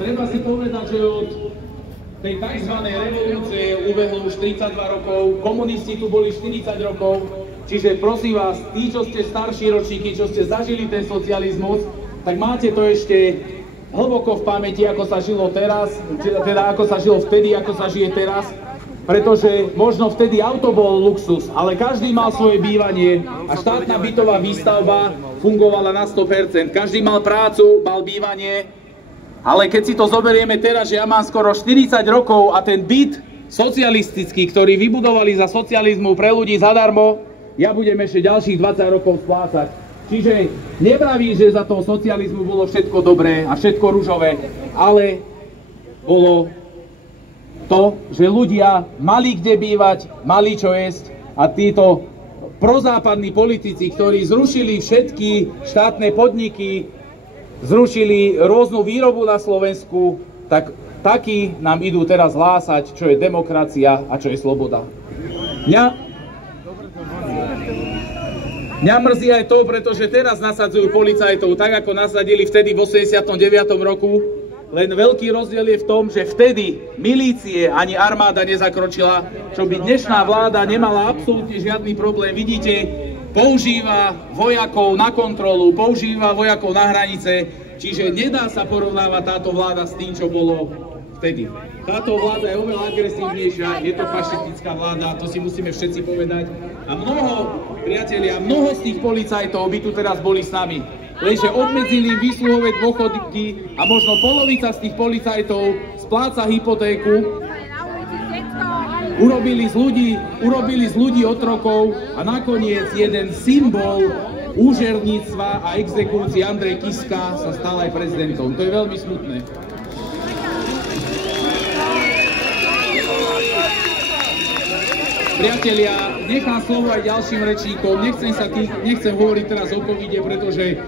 Treba si povedať, že od tej tzv. Revolúcie ubehlo už 32 rokov, komunisti tu boli 40 rokov, čiže prosím vás, tí, čo ste starší ročníky, čo ste zažili ten socializmus, tak máte to ešte hlboko v pamäti, ako sa žilo teraz, teda ako sa žilo vtedy, ako sa žije teraz, pretože možno vtedy auto bol luxus, ale každý mal svoje bývanie a štátna bytová výstavba fungovala na 100%. Každý mal prácu, mal bývanie, ale keď si to zoberieme teraz, že ja mám skoro 40 rokov a ten byt socialistický, ktorý vybudovali za socializmu pre ľudí zadarmo, ja budem ešte ďalších 20 rokov splácať. Čiže nevraví, že za toho socializmu bolo všetko dobré a všetko ružové, ale bolo to, že ľudia mali kde bývať, mali čo jesť a títo prozápadní politici, ktorí zrušili všetky štátne podniky, zrušili rôznu výrobu na Slovensku, tak takí nám idú teraz hlásať, čo je demokracia a čo je sloboda. Mňa mrzí aj to, pretože teraz nasadzujú policajtov tak, ako nasadili vtedy v 89. roku, len veľký rozdiel je v tom, že vtedy milície ani armáda nezakročila, čo by dnešná vláda nemala absolútne žiadny problém. Vidíte, používa vojakov na kontrolu, používa vojakov na hranice, čiže nedá sa porovnávať táto vláda s tým, čo bolo vtedy. Táto vláda je oveľa agresívnejšia, je to fašistická vláda, to si musíme všetci povedať. A priatelia, mnoho z tých policajtov by tu teraz boli s nami. Lenže obmedzili výsluhové dôchodky a možno polovica z tých policajtov spláca hypotéku. Urobili z ľudí otrokov a nakoniec jeden symbol úžerníctva a exekúcie Andrej Kiska sa stal aj prezidentom. To je veľmi smutné. Priatelia, nechám slovo aj ďalším rečníkom. Nechcem hovoriť teraz o covide, pretože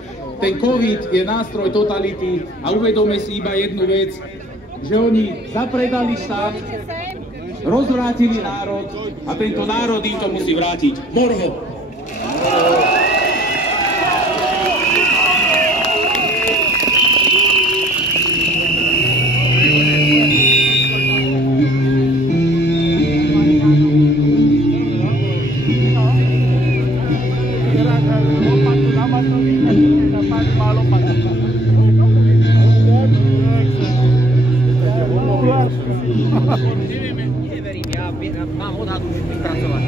ten covid je nástroj totality a uvedome si iba jednu vec, že oni zapredali štát, rozvrátili národ a tento národ im to musí vrátiť. Morho! Neverím, ja mám odhadu vypracovať.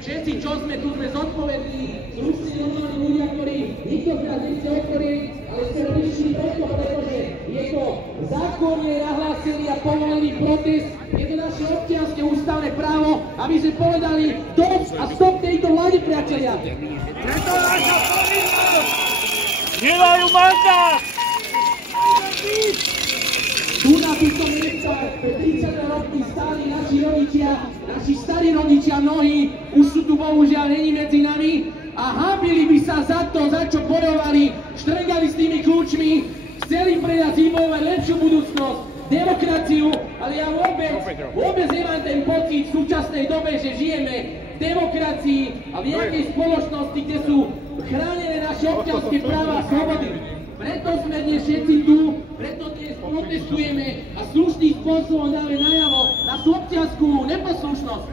Všetci, čo sme tu, sme zodpovední, sú si normálni ľudia, ktorí nikto z nás nechce otvoriť, ale sme prišli preto, pretože je to zákonne nahlásený a povolený protest, je to naše občianske ústavné právo, aby sme povedali dosť a stop tejto vláde, priatelia. Je to naša povinnosť! Nedajú mandát! Tu na týchto miestach 30 rokmi stáli naši rodičia, naši starí rodičia mnohí, už sú tu bohužiaľ není medzi nami a hanbili by sa za to, za čo bojovali, štrngali s tými kľúčmi, chceli pre nás vybojovať lepšiu budúcnosť, demokraciu, ale ja vôbec nemám ten pocit v súčasnej dobe, že žijeme v demokracii a v nejakej spoločnosti, kde sú chránené naše občianske práva a slobody. Preto sme dnes všetci tu, preto dnes protestujeme a slušným spôsobom dáme najavo našu občiansku neposlušnosť.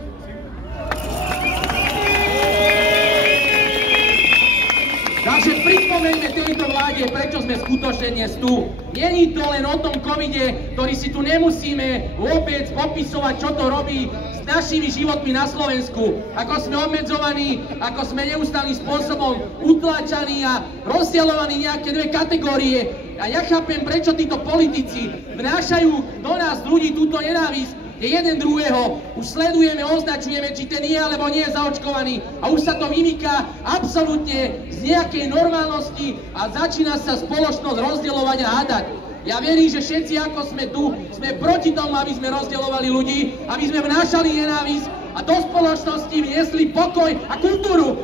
Takže pripomeňme tejto vláde, prečo sme skutočne dnes tu. Není to len o tom covide, ktorý si tu nemusíme vôbec popisovať, čo to robí s našimi životmi na Slovensku. Ako sme obmedzovaní, ako sme neustálým spôsobom utláčaní a rozdielovaní nejaké dve kategórie. A ja chápem, prečo títo politici vnášajú do nás ľudí túto nenávisť, kde jeden druhého už sledujeme, označujeme, či ten je alebo nie je zaočkovaný a už sa to vymýka absolútne z nejakej normálnosti a začína sa spoločnosť rozdielovať a hádať. Ja verím, že všetci, ako sme tu, sme proti tomu, aby sme rozdielovali ľudí, aby sme vnášali nenávisť a do spoločnosti vniesli pokoj a kultúru.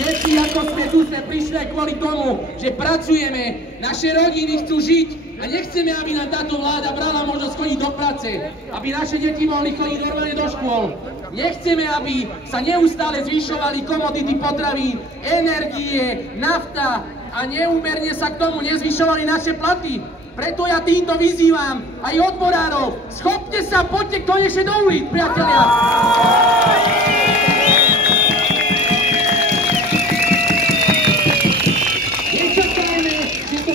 Všetci, ako sme tu, sme prišli aj kvôli tomu, že pracujeme, naše rodiny chcú žiť a nechceme, aby nám táto vláda brala možnosť chodiť do práce, aby naše deti mohli chodiť normálne do škôl. Nechceme, aby sa neustále zvyšovali komodity potravín, energie, nafta a neúmerne sa k tomu nezvyšovali naše platy. Preto ja týmto vyzývam aj odborárov, schopte sa, poďte konečne do ulic, priatelia!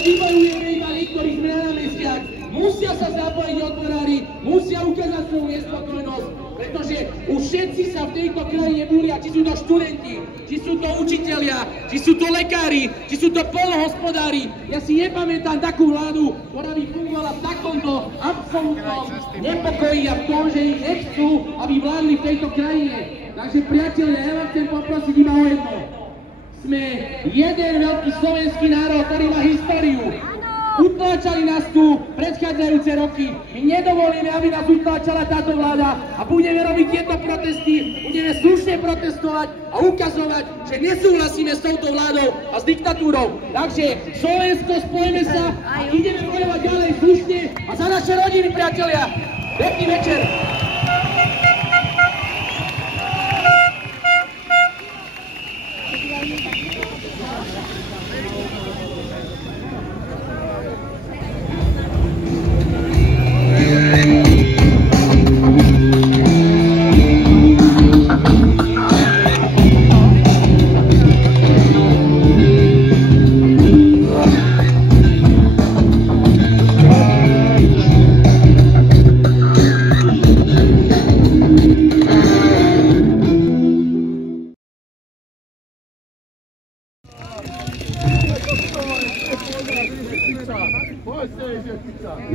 Vybojujeme iba niektorí sme na námestiach. Musia sa zapojiť odborári, musia ukázať svoju nespokojnosť, pretože už všetci sa v tejto krajine búria, či sú to študenti, či sú to učitelia, či sú to lekári, či sú to poľnohospodári. Ja si nepamätám takú vládu, ktorá by fungovala v takomto absolútnom nepokoji a v tom, že ich nechcú, aby vládli v tejto krajine. Takže priatelia, ja vám chcem poprosiť iba o jedno. Sme jeden veľký slovenský národ, ktorý má históriu. Utláčali nás tu predchádzajúce roky. My nedovolíme, aby nás utláčala táto vláda a budeme robiť tieto protesty, budeme slušne protestovať a ukazovať, že nesúhlasíme s touto vládou a s diktatúrou. Takže Slovensko, spojme sa a ideme bojovať ďalej slušne a za naše rodiny, priatelia. Pekný večer.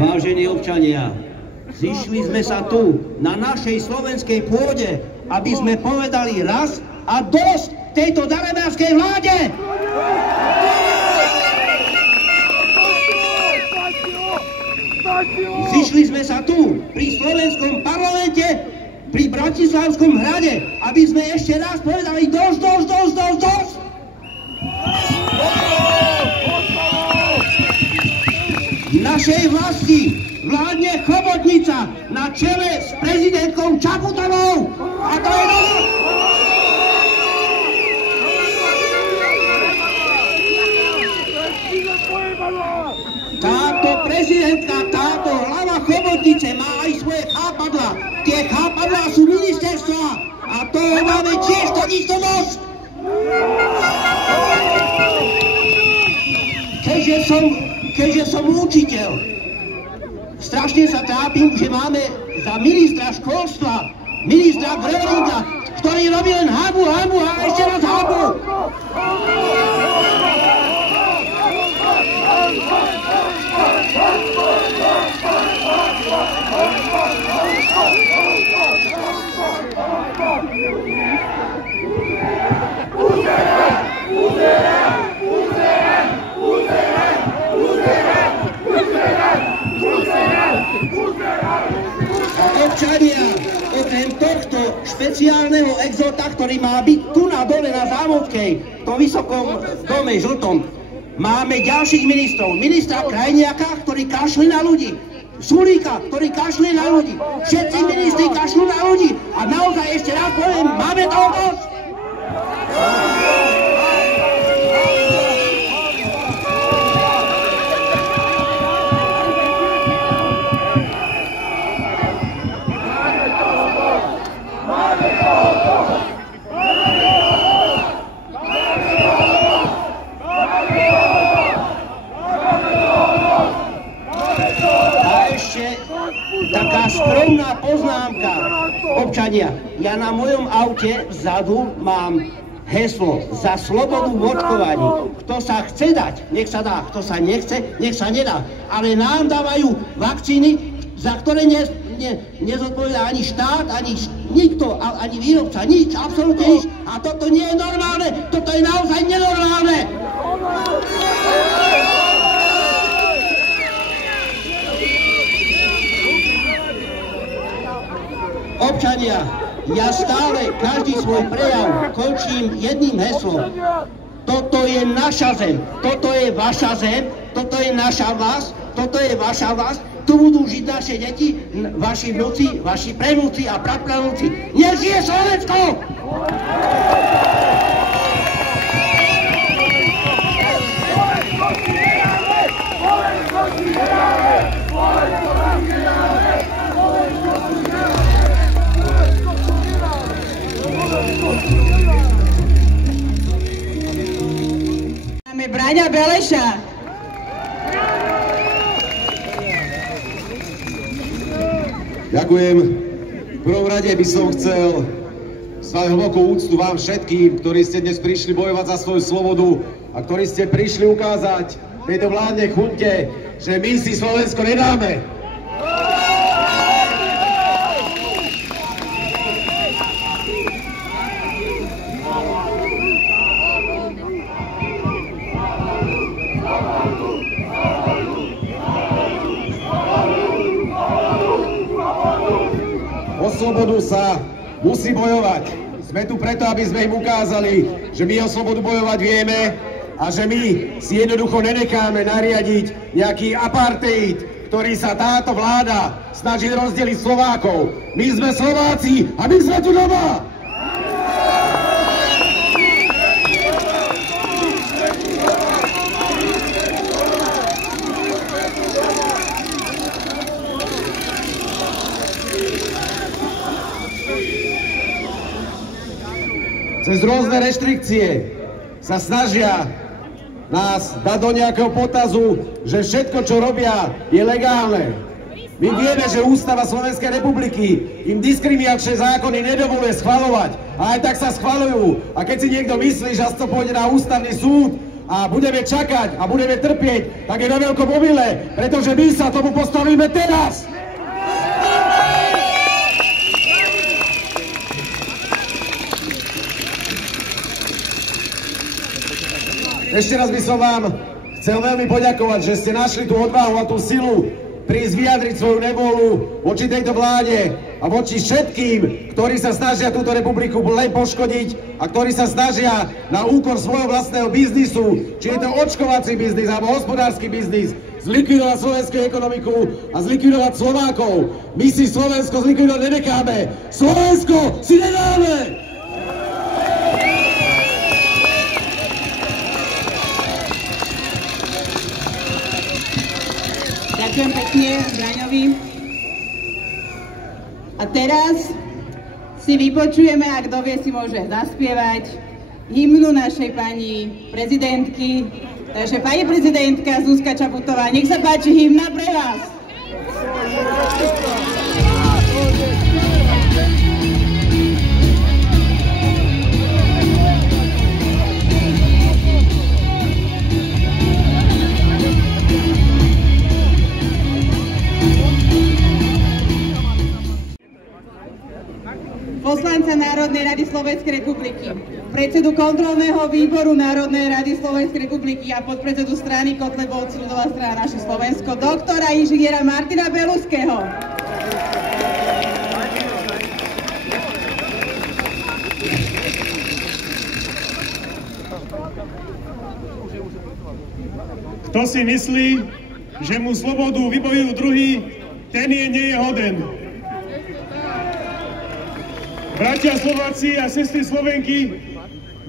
Vážení občania, zišli sme sa tu na našej slovenskej pôde, aby sme povedali raz a dosť tejto darebárskej vláde! Zišli sme sa tu pri slovenskom parlamente, pri Bratislavskom hrade, aby sme ešte raz povedali dosť! V našej vlasti vládne chobotnica na čele s prezidentkou Čaputovou a to je dosť! Táto prezidentka, táto hlava chobotnice má aj svoje chápadlá. Tie chápadlá sú ministerstva a to máme tiež takisto dosť! Keďže som učiteľ, strašne sa trápim, že máme za ministra školstva, ministra Grelinga, ktorý robí len habu a ešte raz habu. sociálneho exota, ktorý má byť tu na dole na Zámodskej, v tom vysokom dome žltom. Máme ďalších ministrov. Ministra Krajniaka, ktorý kašle na ľudí. Sulíka, ktorý kašle na ľudí. Všetci ministri kašľú na ľudí. A naozaj ešte raz poviem, máme toho dosť. Taká skromná poznámka, občania. Ja na mojom aute vzadu mám heslo za slobodu v očkovaní. Kto sa chce dať, nech sa dá. Kto sa nechce, nech sa nedá. Ale nám dávajú vakcíny, za ktoré nezodpovedá ani štát, ani nikto, ani výrobca, nič, absolútne nič. A toto nie je normálne, toto je naozaj nenormálne. Občania, ja stále každý svoj prejav končím jedným heslom. Toto je naša zem, toto je vaša zem, toto je naša vlast, toto je vaša vlast. Tu budú žiť naše deti, vaši vnúci, vaši prenúci a prapranúci. Nech žije Slovensko! Máme Braňa Beleša. Ďakujem. V prvom rade by som chcel svojho hlbokú úctu vám všetkým, ktorí ste dnes prišli bojovať za svoju slobodu a ktorí ste prišli ukázať tejto vládnej chunte, že my si Slovensko nedáme. O slobodu sa musí bojovať. Sme tu preto, aby sme im ukázali, že my o slobodu bojovať vieme a že my si jednoducho nenecháme nariadiť nejaký apartheid, ktorý sa táto vláda snaží rozdeliť Slovákov. My sme Slováci a my sme tu doma! Cez rôzne reštrikcie sa snažia nás dať do nejakého potazu, že všetko, čo robia, je legálne. My vieme, že Ústava Slovenskej republiky im diskriminačné zákony nedovoluje schvaľovať, a aj tak sa schvaľujú. A keď si niekto myslí, že to pôjde na ústavný súd a budeme čakať a budeme trpieť, tak je na veľkom omyle, pretože my sa tomu postavíme teraz! Ešte raz by som vám chcel veľmi poďakovať, že ste našli tú odvahu a tú silu prísť vyjadriť svoju nevôľu voči tejto vláde a voči všetkým, ktorí sa snažia túto republiku len poškodiť a ktorí sa snažia na úkor svojho vlastného biznisu, či je to očkovací biznis alebo hospodársky biznis, zlikvidovať slovenskú ekonomiku a zlikvidovať Slovákov. My si Slovensko zlikvidovať nenecháme. Slovensko si nedáme! Ďakujem pekne Braňovi. A teraz si vypočujeme, a kto vie, si môže zaspievať hymnu našej pani prezidentky. Takže pani prezidentka Zuzka Čaputová, nech sa páči, hymna pre vás. Poslanca Národnej rady Slovenskej republiky, predsedu kontrolného výboru Národnej rady Slovenskej republiky a podpredsedu strany Kotlebovci ľudová strana Naše Slovensko, doktora inžiniera Martina Beluského. Kto si myslí, že mu slobodu vybojujú druhý, ten nie je hoden. Bratia Slováci a sestry Slovenky,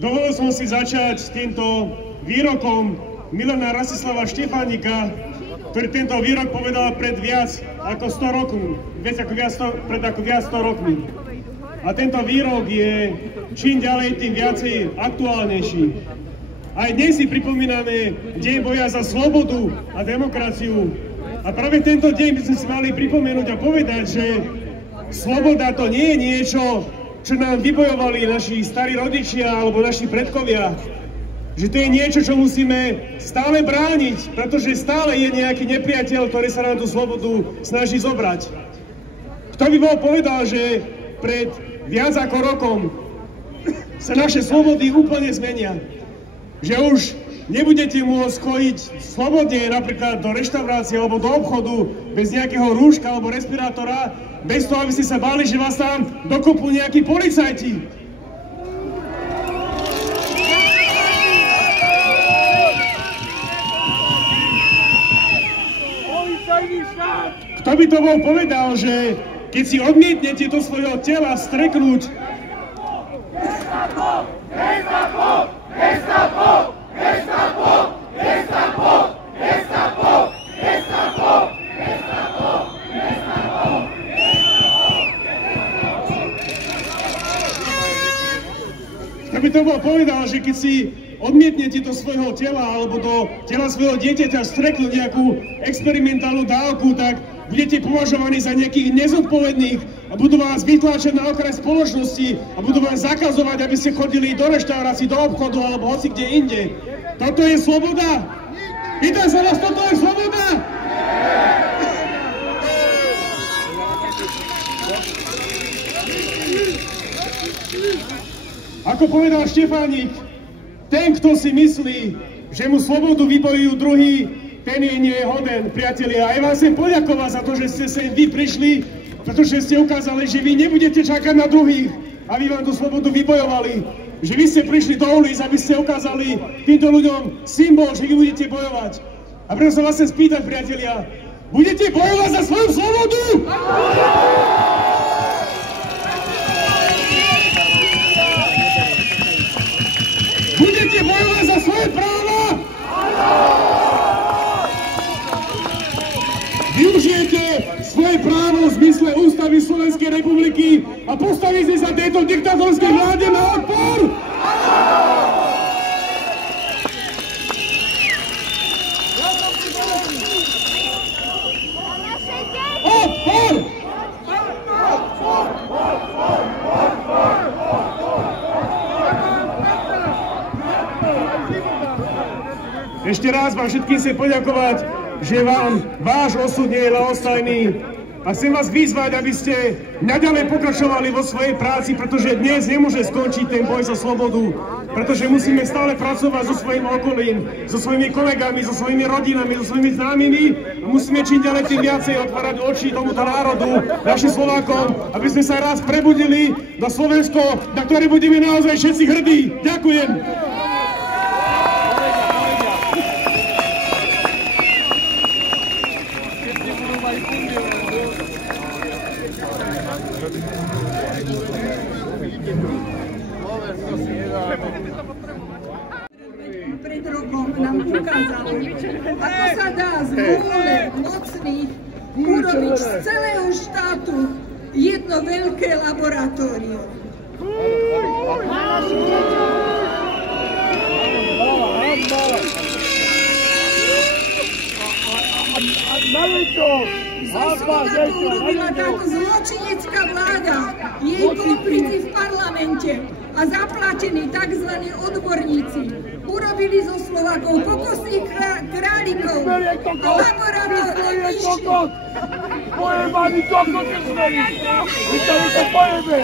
dovolil som si začať s týmto výrokom Milana Rastislava Štefánika, ktorý tento výrok povedal pred viac ako 100 rokmi. Pred viac 100 rokmi. A tento výrok je čím ďalej, tým viacej aktuálnejší. Aj dnes si pripomíname deň boja za slobodu a demokraciu. A práve tento deň by sme si mali pripomenúť a povedať, že sloboda to nie je niečo, čo nám vybojovali naši starí rodičia alebo naši predkovia. Že to je niečo, čo musíme stále brániť, pretože stále je nejaký nepriateľ, ktorý sa nám tú slobodu snaží zobrať. Kto by bol povedal, že pred viac ako rokom sa naše slobody úplne zmenia. Že už nebudete môcť chodiť slobodne napríklad do reštaurácie alebo do obchodu bez nejakého rúška alebo respirátora, bez toho, aby ste sa báli, že vás tam dokopú nejakí policajti. Kto by to bol povedal, že keď si odmietnete do svojho tela streknúť Gestapo! Gestapo! Gestapo! Gestapo! Gestapo! Gestapo! Gestapo! Gestapo! Gestapo! Kto by to bol povedal, že keď si odmietnete do svojho tela alebo do tela svojho dieťaťa streknúť nejakú experimentálnu dávku, tak budete považovaní za nejakých nezodpovedných a budú vás vytláčať na okraj spoločnosti a budú vám zakazovať, aby ste chodili do reštaurácií, do obchodu alebo hoci kde inde. Toto je sloboda? Pýtam sa vás, toto je sloboda? Ako povedal Štefánik, ten, kto si myslí, že mu slobodu vybojujú druhý, ten nie je hoden, priatelia. A ja vám chcem poďakovať za to, že ste sem vy prišli, pretože ste ukázali, že vy nebudete čakať na druhých, aby vám tú slobodu vybojovali. Že vy ste prišli do ulic, aby ste ukázali týmto ľuďom symbol, že vy budete bojovať. A preto sa vás chcem spýtať, priatelia, budete bojovať za svoju slobodu? Budete bojovať za svoje práva? Využijete svoje právo v zmysle ústavy Slovenskej republiky a postavíte sa tejto diktatorskej vláde na odpor? Odpor! Ešte raz vám všetkým chcem poďakovať, že vám váš osud nie je ľahostajný. A chcem vás vyzvať, aby ste naďalej pokračovali vo svojej práci, pretože dnes nemôže skončiť ten boj za slobodu. Pretože musíme stále pracovať so svojím okolím, so svojimi kolegami, so svojimi rodinami, so svojimi známymi. A musíme čím ďalej tým viacej otvárať oči tomuto národu, našim Slovákom, aby sme sa raz prebudili na Slovensko, na ktoré budeme naozaj všetci hrdí. Ďakujem. Pred rokom nám ukázalo, ako sa dá z vôle mocných urobiť z celého štátu jedno veľké laboratórium. Slovákov urobila táto zločinecká vláda, jej komplici v parlamente a zaplatení tzv. Odborníci urobili zo Slovákov pokusných králikov a laboratórne myšky. Pojebaný kokot, Kešmeri! My tady to pojeme!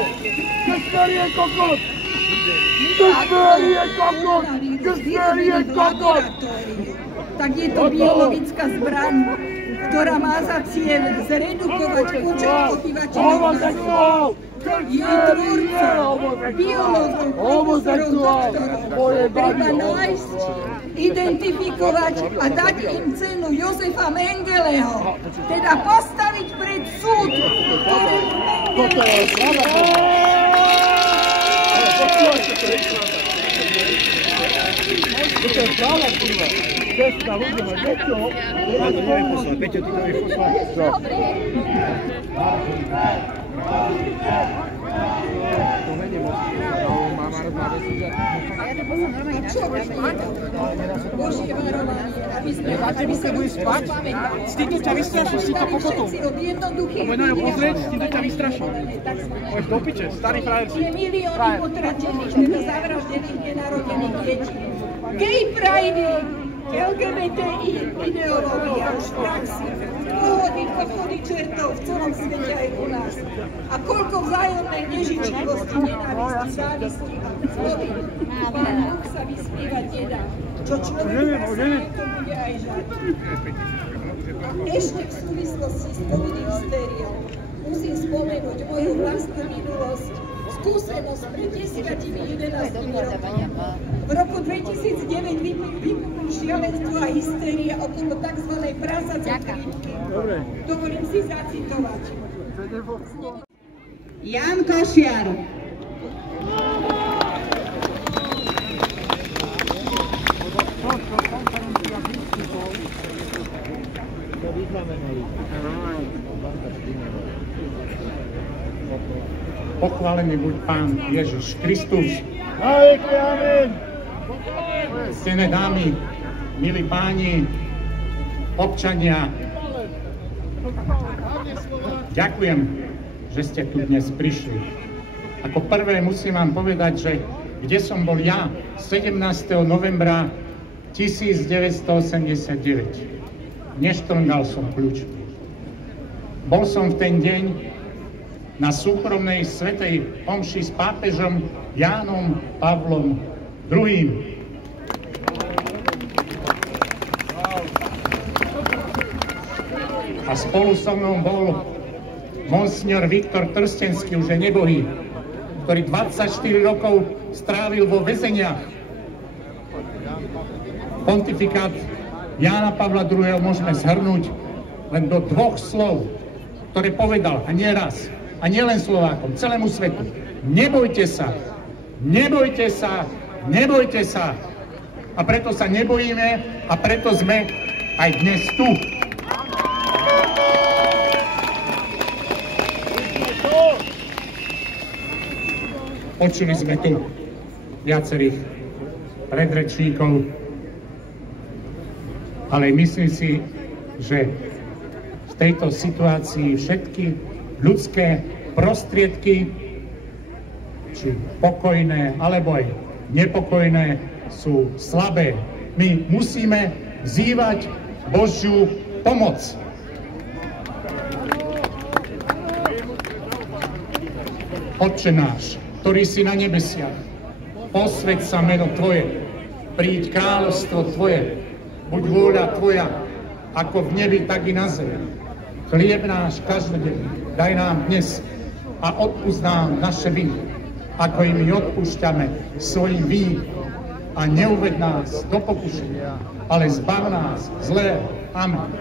Kešmeri je kokot! Kešmeri je kokot! Kešmeri je kokot! tak je to biologická zbraň, ktorá má za cieľ zredukovať počet obyvateľov na Zemi. Jej tvorcov, biológov, profesorov, doktorov treba nájsť, identifikovať a dať im cenu Josefa Mengeleho, teda postaviť pred súd, ktorému To je práva, kurva. Cesta, ľudia, Peťo. Peťo, ty to je poslať. Čo? To není moc. Máma rozmáva si za... Božie varovanie, aby sme sa už spamätali. S týmto ťa vystrašil, si to pokotom. Poďme na ňo pozrieť, s týmto ťa vystrašil. Poď do piče, starý frajer si. Je milióny potratených, teda zavraždených, nenarodených detí. Gay pride, LGBTI ideológia už v praxi. Pochody čertov v celom svete aj u nás. A koľko vzájomnej nežičlivosti, nenávisti, závisti a zloby. Pán Boh sa vyspievať nedá. Čo človek zasaje, to bude aj žať. A ešte v súvislosti s covid-hystériou musím spomenúť moju vlastnú minulosť, skúsenosť pred 10–11 rokmi. V roku 2009 vypuklo šialenstvo a hystéria okolo tzv. Prasacej kliniky. Dovolím si zacitovať. Ján Košiar. Pochválený buď Pán Ježiš Kristus. Amen. Ctené dámy, milí páni, občania, ďakujem, že ste tu dnes prišli. Ako prvé musím vám povedať, že kde som bol ja 17. novembra 1989. Neštrngal som kľúč. Bol som v ten deň na súkromnej svätej omši s pápežom Jánom Pavlom II. A spolu so mnou bol monsignor Viktor Trstenský, už je nebohý, ktorý 24 rokov strávil vo väzeniach. Pontifikát Jána Pavla II. Môžeme zhrnúť len do dvoch slov, ktoré povedal, a nie raz, a nie len Slovákom, celému svetu. Nebojte sa, nebojte sa, nebojte sa. A preto sa nebojíme a preto sme aj dnes tu. Počuli sme tu viacerých predrečníkov, ale myslím si, že v tejto situácii všetky ľudské prostriedky, či pokojné, alebo aj nepokojné, sú slabé. My musíme vzývať Božiu pomoc. Otče náš, ktorý si na nebesiach, posväť sa meno Tvoje, príď kráľovstvo Tvoje, buď vôľa Tvoja, ako v nebi, tak i na zemi. Chlieb náš každodenný daj nám dnes a odpusť nám naše viny, ako i my odpúšťame svojim vinníkom. A neuved nás do pokušenia, ale zbav nás zlého. Amen.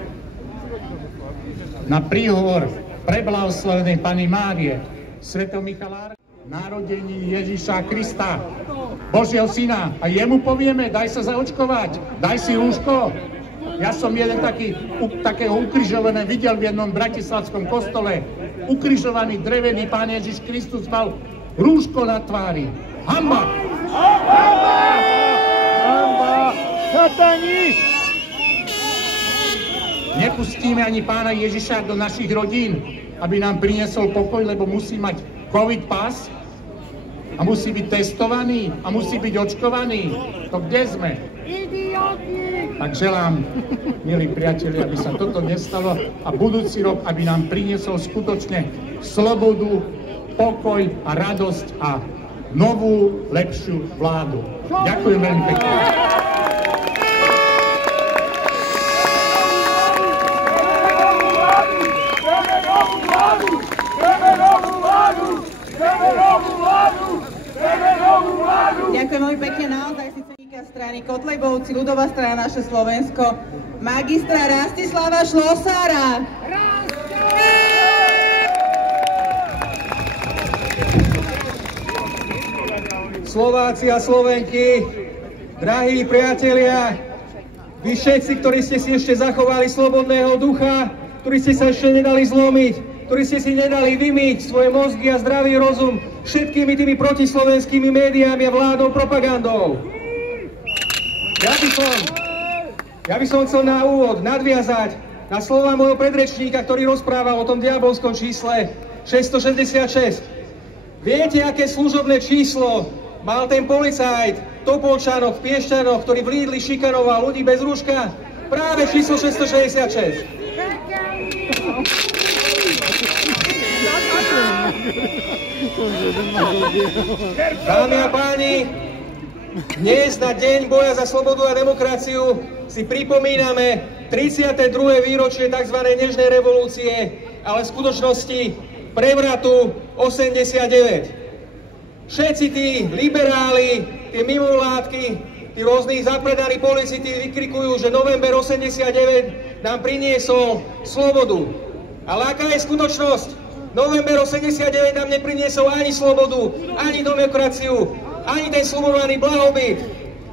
Na príhovor preblahoslavenej Panny Márie, svätého Michalára, narodení Ježiša Krista, Božieho Syna. A jemu povieme, daj sa zaočkovať, daj si rúško. Ja som jeden takého ukrižované videl v jednom bratislavskom kostole. Ukrižovaný drevený Pán Ježiš Kristus mal rúško na tvári. Hanba! Hanba! Satani! Nepustíme ani Pána Ježiša do našich rodín, aby nám priniesol pokoj, lebo musí mať COVID pas a musí byť testovaný a musí byť očkovaný. To kde sme? Tak želám, milí priatelia, aby sa toto nestalo a budúci rok, aby nám priniesol skutočne slobodu, pokoj a radosť a novú, lepšiu vládu. Ďakujem veľmi pekne. Ďakujem veľmi pekne, naozaj si ceníka strany Kotlebovci, ľudová strana Naše Slovensko, magistra Rastislava Šlosára. Slováci a Slovenky, drahí priatelia, vy všetci, ktorí ste si ešte zachovali slobodného ducha, ktorí ste sa ešte nedali zlomiť, ktorí ste si nedali vymyť svoje mozgy a zdravý rozum všetkými tými protislovenskými médiami a vládnou propagandou. Ja by som chcel na úvod nadviazať na slova môjho predrečníka, ktorý rozprával o tom diabolskom čísle 666. Viete, aké služobné číslo mal ten policajt v Topolčanoch, v Piešťanoch, ktorý v Lídli šikanoval ľudí bez rúška? Práve číslo 666. Dámy a páni, dnes na deň boja za slobodu a demokraciu si pripomíname 32. výročie tzv. Nežnej revolúcie, ale v skutočnosti prevratu 89. Všetci tí liberáli, tí mimovládky, tí rôzni zapredaní policiti vykrikujú, že november 89 nám priniesol slobodu. Ale aká je skutočnosť? November 89 nám nepriniesol ani slobodu, ani demokraciu, ani ten slobodný blahobyt.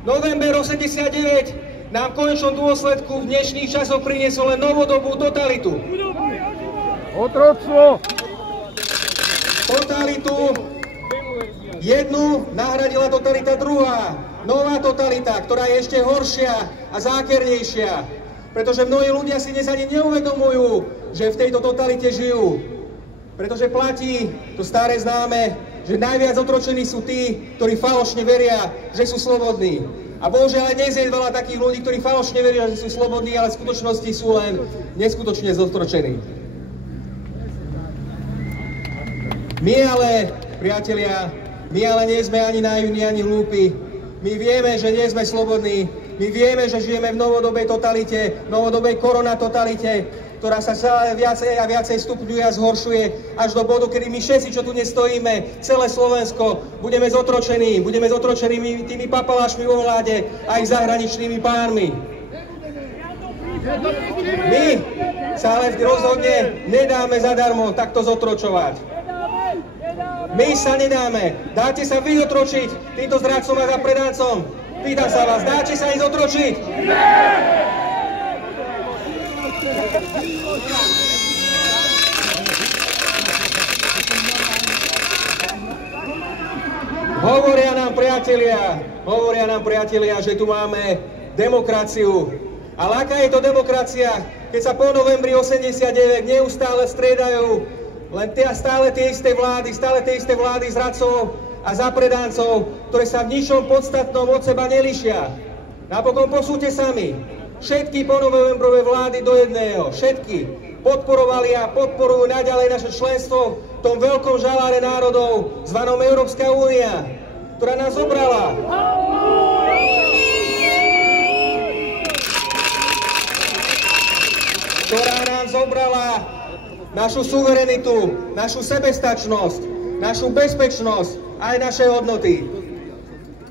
November 89 nám v konečnom dôsledku v dnešných časoch priniesol len novodobú totalitu. Otroctvo! Totalitu jednu nahradila totalita druhá. Nová totalita, ktorá je ešte horšia a zákernejšia. Pretože mnohí ľudia si dnes ani neuvedomujú, že v tejto totalite žijú. Pretože platí to staré známe, že najviac otročení sú tí, ktorí falošne veria, že sú slobodní. A bohužiaľ dnes je veľa takých ľudí, ktorí falošne veria, že sú slobodní, ale v skutočnosti sú len neskutočne zotročení. My ale, priatelia, nie sme ani naivní, ani hlúpi. My vieme, že nie sme slobodní. My vieme, že žijeme v novodobej totalite, novodobej koronatotalite, ktorá sa stále viacej a viacej stupňuje a zhoršuje až do bodu, kedy my všetci, čo tu nestojíme, celé Slovensko, budeme zotročení tými papalášmi vo vláde a ich zahraničnými pánmi. My sa ale rozhodne nedáme zadarmo takto zotročovať. My sa nedáme. Dáte sa vy zotročiť týmto zradcom a zapredáncom? Pýtam sa vás, dáte sa ich zotročiť? Hovoria nám priatelia, že tu máme demokraciu. Ale aká je to demokracia, keď sa po novembri 89 neustále striedajú len stále tie isté vlády zradcov a zapredáncov, ktoré sa v ničom podstatnom od seba nelišia. Napokon posúďte sami. Všetky ponovembrové vlády do jedného, všetky podporovali a podporujú naďalej naše členstvo v tom veľkom žaláre národov zvanom Európska únia, ktorá nás zobrala. Ktorá nám zobrala našu suverenitu, našu sebestačnosť, našu bezpečnosť a aj naše hodnoty.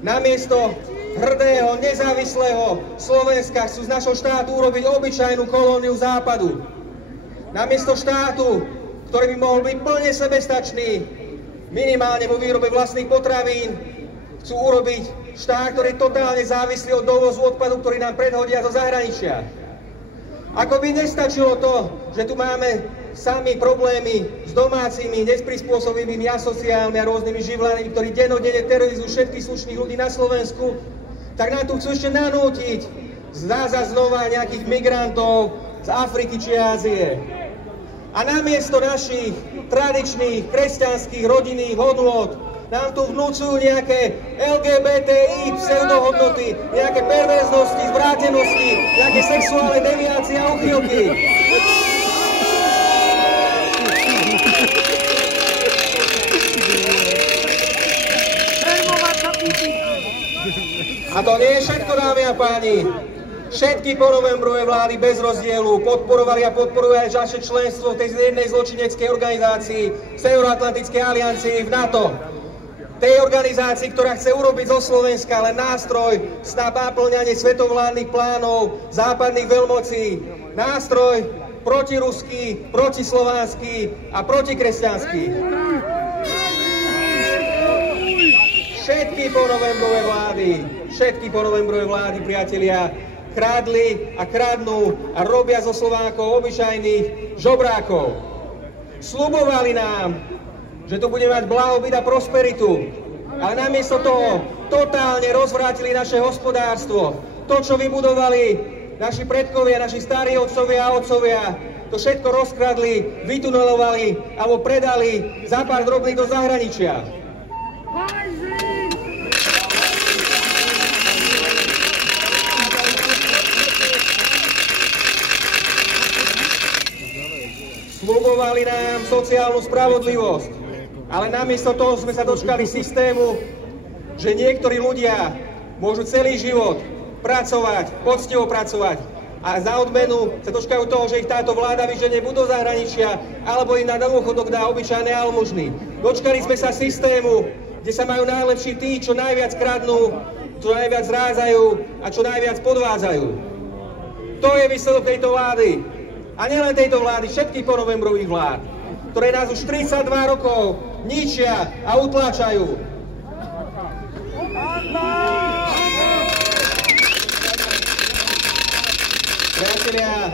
Namiesto hrdého, nezávislého Slovenska chcú z našho štátu urobiť obyčajnú kolóniu západu. Namiesto štátu, ktorý by mohol byť plne sebestačný, minimálne vo výrobe vlastných potravín, chcú urobiť štát, ktorý je totálne závislý od dovozu odpadu, ktorý nám predhodia zo zahraničia. Ako by nestačilo to, že tu máme sami problémy s domácimi, neprispôsobivými asociálmi a rôznymi živlánmi, ktorí dennodenne terorizujú všetkých slušných ľudí na Slovensku, tak nám tu chcú ešte nanútiť znova nejakých migrantov z Afriky či Ázie. A namiesto našich tradičných kresťanských rodinných hodnôt nám tu vnúcujú nejaké LGBTI pseudohodnoty, nejaké perverznosti, zvrátenosti, nejaké sexuálne deviácie a uchylky. A to nie je všetko, dámy a páni. Všetky ponovembrové vlády bez rozdielu podporovali a podporujú aj naše členstvo v tej jednej zločineckej organizácii, v Severoatlantickej aliancii v NATO. tej organizácii, ktorá chce urobiť zo Slovenska len nástroj na náplňanie svetovládnych plánov západných veľmocí, nástroj protiruský, protislovanský a protikresťanský. Všetky ponovembrové vlády, priatelia, krádli a kradnú a robia zo Slovákov obyčajných žobrákov. Sľubovali nám, že tu budeme mať blahobyt a prosperitu, ale namiesto toho totálne rozvrátili naše hospodárstvo. To, čo vybudovali naši predkovia, naši starí otcovia a otcovia, to všetko rozkradli, vytunelovali alebo predali za pár drobných do zahraničia. Sľubovali nám sociálnu spravodlivosť, ale namiesto toho sme sa dočkali systému, že niektorí ľudia môžu celý život pracovať, poctivo pracovať a za odmenu sa dočkajú toho, že ich táto vláda vyženie buď do zahraničia, alebo im na dôchodok dá obyčajné almužny. Dočkali sme sa systému, kde sa majú najlepší tí, čo najviac kradnú, čo najviac zrádzajú a čo najviac podvádzajú. To je výsledok tejto vlády. A nielen tejto vlády, všetkých ponovembrových vlád, ktoré nás už 32 rokov ničia a utláčajú. Priatelia,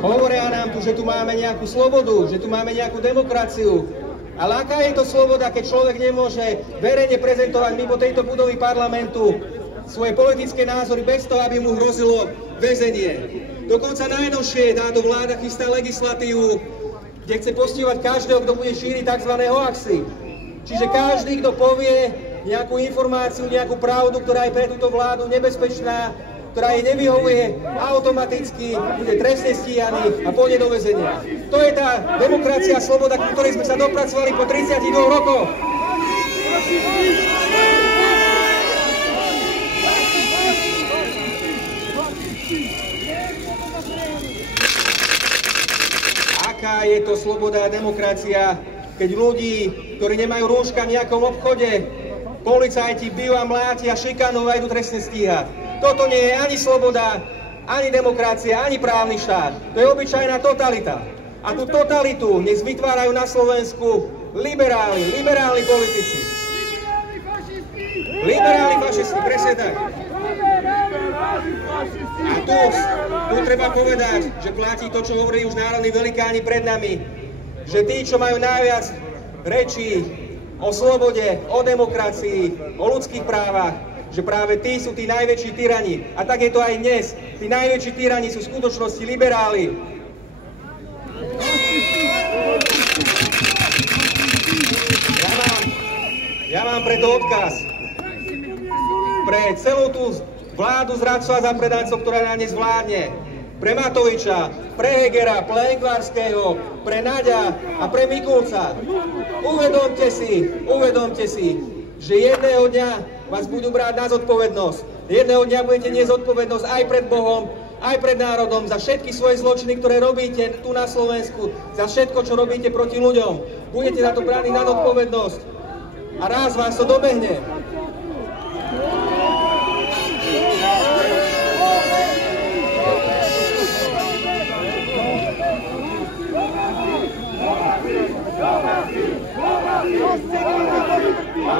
hovoria nám tu, že tu máme nejakú slobodu, že tu máme nejakú demokraciu. Ale aká je to sloboda, keď človek nemôže verejne prezentovať mimo tejto budovy parlamentu svoje politické názory bez toho, aby mu hrozilo väzenie? Dokonca najnovšie táto vláda chystá legislatívu, kde chce postihovať každého, kto bude šíriť tzv. Hoaxy. Čiže každý, kto povie nejakú informáciu, nejakú pravdu, ktorá je pre túto vládu nebezpečná, ktorá jej nevyhovuje, automaticky bude trestne stíhaný a pôjde do väzenia. To je tá demokracia a sloboda, ku ktorej sme sa dopracovali po 32 rokoch. Aká je to sloboda a demokracia, keď ľudí, ktorí nemajú rúška v nejakom obchode, policajti bijú a mlátia, šikanujú a idú trestne stíhať. Toto nie je ani sloboda, ani demokracia, ani právny štát. To je obyčajná totalita. A tú totalitu dnes vytvárajú na Slovensku liberálni politici. Liberálni fašisti, presne tak. A tu treba povedať, že platí to, čo hovorí už národní velikáni pred nami, že tí, čo majú najviac rečí o slobode, o demokracii, o ľudských právach, že práve tí sú tí najväčší tyrani. A tak je to aj dnes. Tí najväčší tyrani sú v skutočnosti liberáli. Ja mám preto odkaz pre celú tú vládu zradcov a zapredancov, ktorá na dnes vládne. Pre Matoviča, pre Hegera, pre Lengvarského, pre Naďa a pre Mikulca. Uvedomte si, že jedného dňa vás budú brať na zodpovednosť. Jedného dňa budete niesť zodpovednosť aj pred Bohom, aj pred národom za všetky svoje zločiny, ktoré robíte tu na Slovensku, za všetko, čo robíte proti ľuďom. Budete za to brániť na zodpovednosť. A raz vás to dobehne. A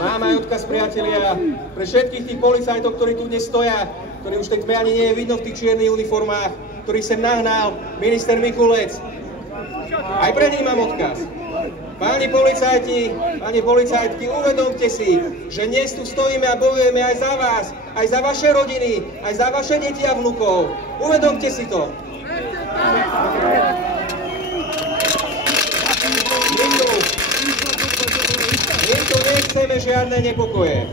mám aj odkaz, priatelia, pre všetkých tých policajtov, ktorí tu dnes stoja, ktorí už tej tme ani nie je vidno v tých čiernych uniformách, ktorých sem nahnal minister Mikulec. Aj pre nich mám odkaz. Páni policajtky, uvedomte si, že dnes tu stojíme a bojujeme aj za vás, aj za vaše rodiny, aj za vaše deti a vnukov. Uvedomte si to. My tu nechceme žiadne nepokoje.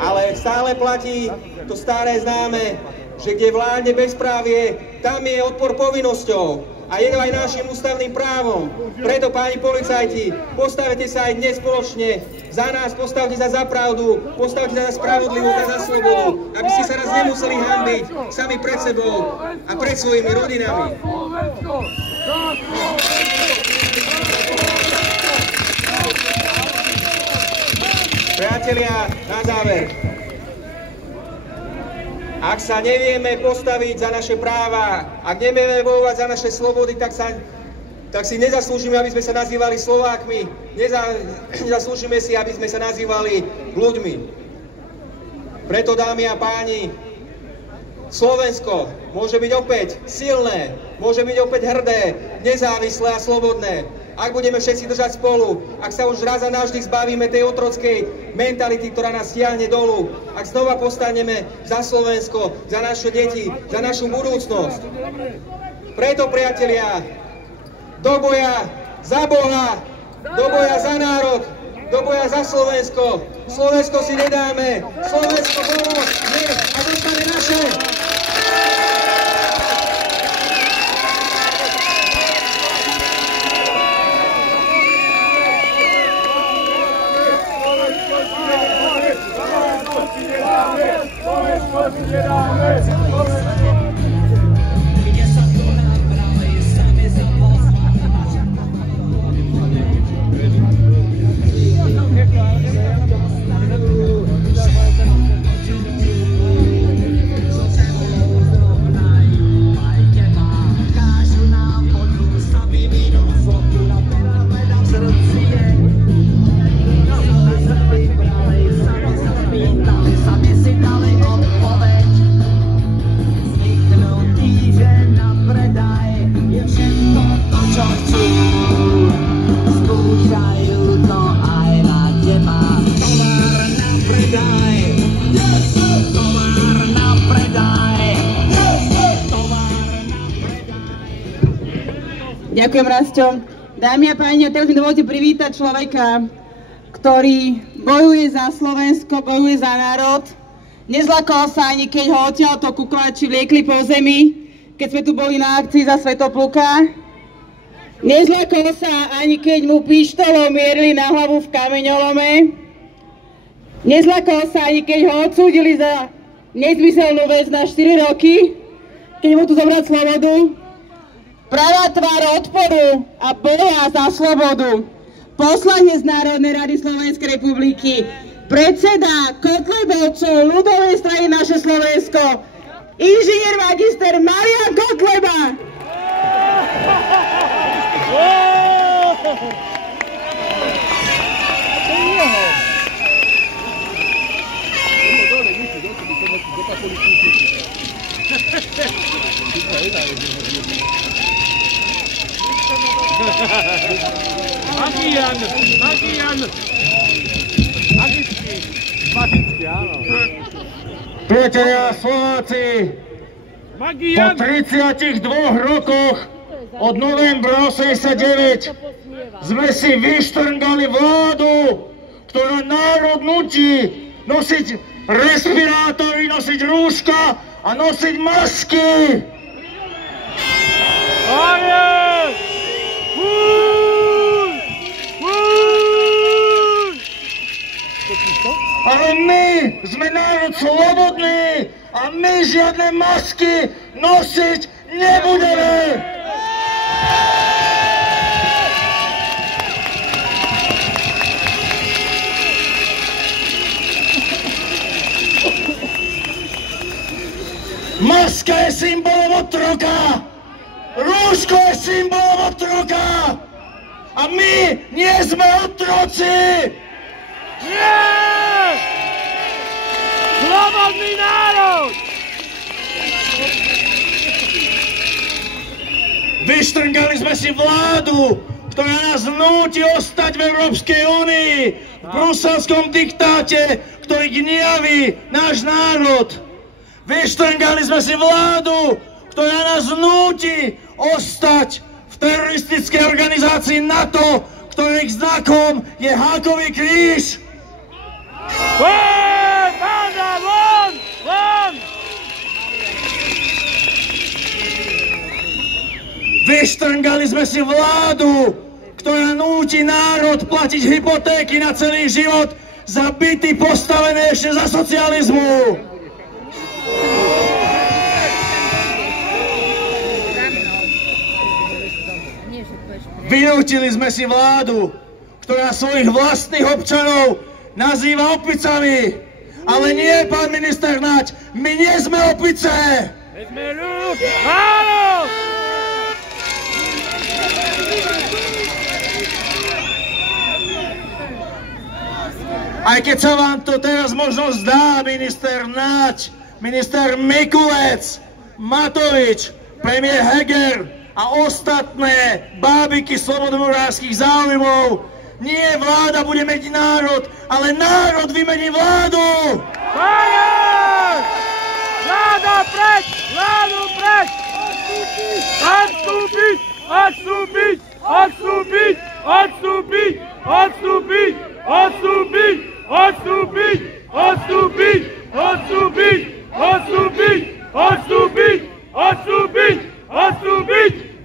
Ale stále platí to staré známe, že kde vládne bezprávie, tam je odpor povinnosťou. a je to aj našim ústavným právom. Preto, páni policajti, postavte sa aj dnes spoločne za nás, postavte sa za pravdu, postavte sa za spravodlivosť a za slobodu, aby ste sa raz nemuseli hanbiť sami pred sebou a pred svojimi rodinami. Priatelia, na záver. Ak sa nevieme postaviť za naše práva, ak nevieme bojovať za naše slobody, tak si nezaslúžime, aby sme sa nazývali Slovákmi. Nezaslúžime si, aby sme sa nazývali ľuďmi. Preto, dámy a páni, Slovensko môže byť opäť silné, môže byť opäť hrdé, nezávislé a slobodné. Ak budeme všetci držať spolu, ak sa už raz a navždy zbavíme tej otrockej mentality, ktorá nás stiahne dolu, ak znova postaneme za Slovensko, za naše deti, za našu budúcnosť. Preto, priatelia, do boja za Boha, do boja za národ, do boja za Slovensko. Slovensko si nedáme, Slovensko bolo, nie a zostane naše. Ďakujem, Rasťo. Dámy a páni, teraz mi dovolte privítať človeka, ktorý bojuje za Slovensko, bojuje za národ. Nezlakol sa ani keď ho odtiaľto kukláči vliekli po zemi, keď sme tu boli na akcii za Svätopluka. Nezlakol sa ani keď mu pištolou mierili na hlavu v kameňolome. Nezlakol sa ani keď ho odsúdili za nezmyselnú vec na 4 roky, keď mu tu zobrať slobodu. Pravá tvár odporu a boja za slobodu. Poslanec Národnej rady Slovenskej republiky, predseda Kotlebovcov ľudovej strany Naše Slovensko, inžinier magister Marián Kotleba. Magian! Magický, áno. Priatelia Slováci, po 32 rokoch od novembra 89 sme si vyštrngali vládu, ktorá národ nutí nosiť respirátory, nosiť rúška a nosiť masky. Ale my sme národ slobodný a my žiadne masky nosiť nebudeme. Maska je symbolom otroka, rúško je symbolom otroka a my nie sme otroci! Nie! Slobodný národ! Vyštrngali sme si vládu, ktorá nás núti ostať v Európskej únii, v bruselskom diktáte, ktorý gniaví náš národ. Vyštrngali sme si vládu, ktorá nás núti ostať v teroristickej organizácii NATO, ktorých znakom je hákový kríž. Banda, von! Von! Vyštrngali sme si vládu, ktorá núti národ platiť hypotéky na celý život za byty postavené ešte za socializmu. Vynútili sme si vládu, ktorá svojich vlastných občanov nazýva opicami. Ale nie, pán minister Naď, my nie sme opice! My sme ľud! Áno! Aj keď sa vám to teraz možno zdá, minister Naď, minister Mikulec, Matovič, premiér Heger a ostatné bábiky slobodomurárskych záujmov, nie vláda bude meniť národ, ale národ vymení vládu! Koniec! Vláda preč! Vládu preč! Odstúpiť! Odstúpiť! Odstúpiť! Odstúpiť! Odstúpiť! Odstúpiť! Odstúpiť! Odstúpiť! Odstúpiť! Odstúpiť! Odstúpiť! Odstúpiť!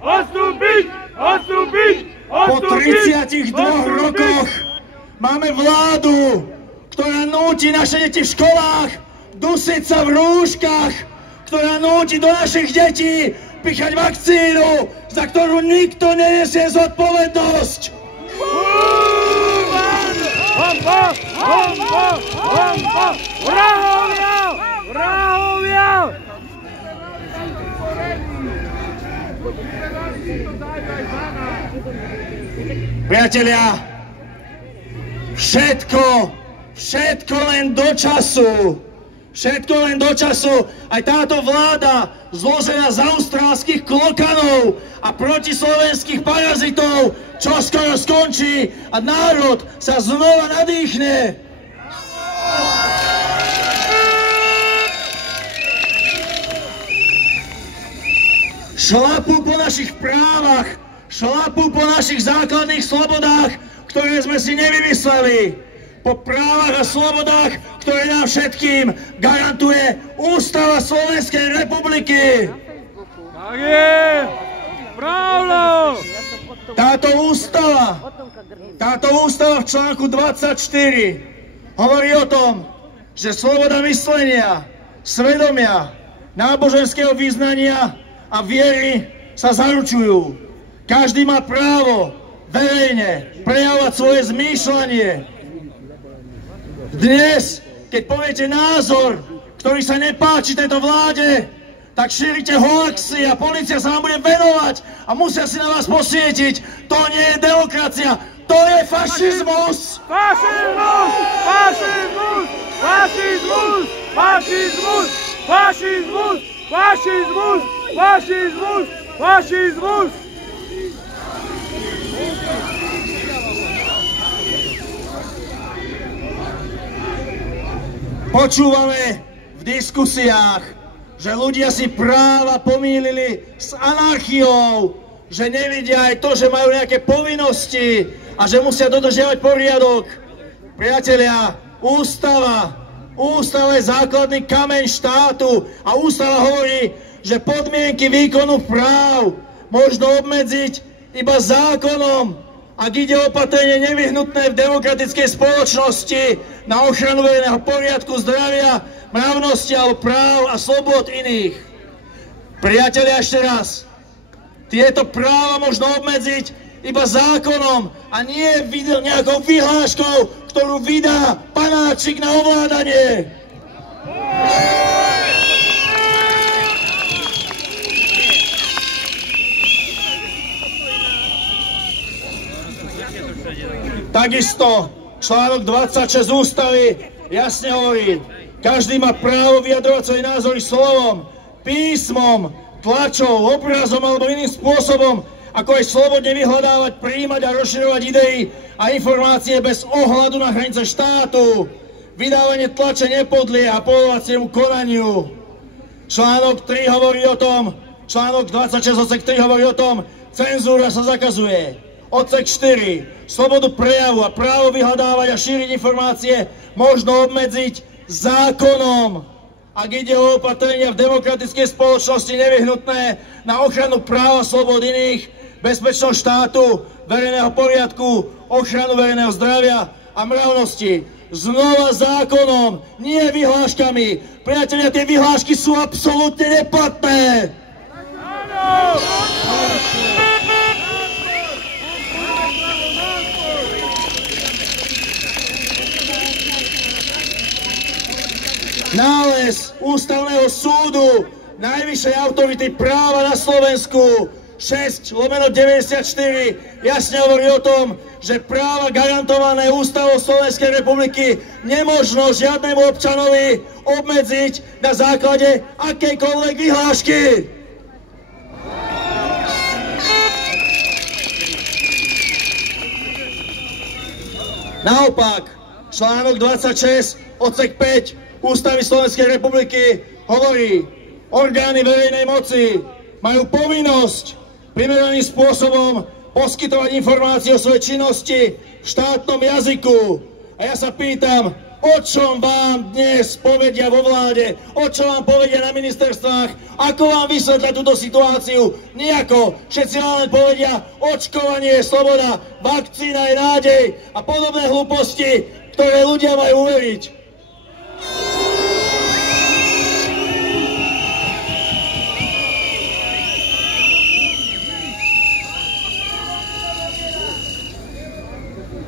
Odstúpiť! Odstúpiť! Odstúpiť! Po 32 rokoch máme vládu, ktorá núti naše deti v školách dusiť sa v rúškach, ktorá núti do našich detí pichať vakcínu, za ktorú nikto nenesie zodpovednosť. Homba! Homba! Homba! Vrahovia! Vrahovia! Priatelia, všetko len do času. Všetko len do času. Aj táto vláda, zložená z austrálskych klokanov a protislovenských parazitov, čoskoro skončí a národ sa znova nadýchne. Šlapú po našich právach, šlapú po našich základných slobodách, ktoré sme si nevymysleli. Po právach a slobodách, ktoré nám všetkým garantuje Ústava Slovenskej republiky. Tak je! Pravda! Táto ústava v článku 24 hovorí o tom, že sloboda myslenia, svedomia, náboženského vyznania a viery sa zaručujú. Každý má právo verejne prejavovať svoje zmýšľanie. Dnes, keď poviete názor, ktorý sa nepáči tejto vláde, tak šírite hoaxy a polícia sa vám bude venovať a musia si na vás posvietiť. To nie je demokracia, to je fašizmus! Fašizmus! Fašizmus! Fašizmus! Fašizmus! Fašizmus! Fašizmus! Fašizmus! Fašizmus! Počúvame v diskusiách, že ľudia si práva pomýlili s anarchiou, že nevidia aj to, že majú nejaké povinnosti a že musia dodržiavať poriadok. Priatelia, ústava je základný kameň štátu a ústava hovorí, že podmienky výkonu práv možno obmedziť iba zákonom, ak ide o opatrenie nevyhnutné v demokratickej spoločnosti na ochranu verejného poriadku, zdravia, mravnosti alebo práv a slobod iných. Priatelia, ešte raz, tieto práva možno obmedziť iba zákonom a nie nejakou vyhláškou, ktorú vydá panáčik na ovládanie. Takisto článok 26 ústavy jasne hovorí, každý má právo vyjadrovať svoje názory slovom, písmom, tlačou, obrazom alebo iným spôsobom, ako aj slobodne vyhľadávať, prijímať a rozširovať idei a informácie bez ohľadu na hranice štátu. Vydávanie tlače nepodlieha povolovaciemu konaniu. Článok 3 hovorí o tom, článok 26 odsek 3 hovorí o tom, cenzúra sa zakazuje. Odsek 4. Slobodu prejavu a právo vyhľadávať a šíriť informácie možno obmedziť zákonom. ak ide o opatrenia v demokratickej spoločnosti nevyhnutné na ochranu práv a slobod iných, bezpečnosť štátu, verejného poriadku, ochranu verejného zdravia a mravnosti. Znova zákonom, nie vyhláškami. Priatelia, tie vyhlášky sú absolútne neplatné. Nález Ústavného súdu, najvyššej autority práva na Slovensku, 6/94, jasne hovorí o tom, že práva garantované Ústavou Slovenskej republiky nemožno žiadnemu občanovi obmedziť na základe akejkoľvek vyhlášky. Naopak, článok 26, odsek 5 Ústavy Slovenskej republiky hovorí, orgány verejnej moci majú povinnosť primeraným spôsobom poskytovať informácie o svojej činnosti v štátnom jazyku. A ja sa pýtam, o čom vám dnes povedia vo vláde, o čom vám povedia na ministerstvách, ako vám vysvetlia túto situáciu? Nijako. Všetci vám len povedia, očkovanie je sloboda, vakcína je nádej a podobné hlúposti, ktoré ľudia majú uveriť.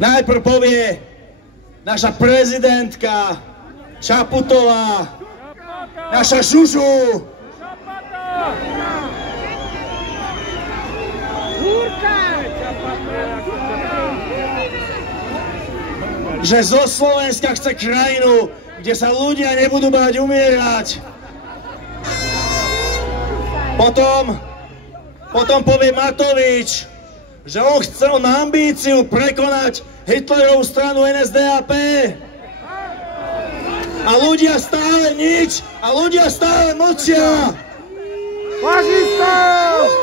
Najprv povie naša prezidentka Čaputová, naša Žužu. Že zo Slovenska chce krajinu, kde sa ľudia nebudú báť umierať. Potom povie Matovič, že on má ambíciu prekonať Hitlerovú stranu NSDAP. A ľudia stále nič, a ľudia stále mlčia. Fašistov!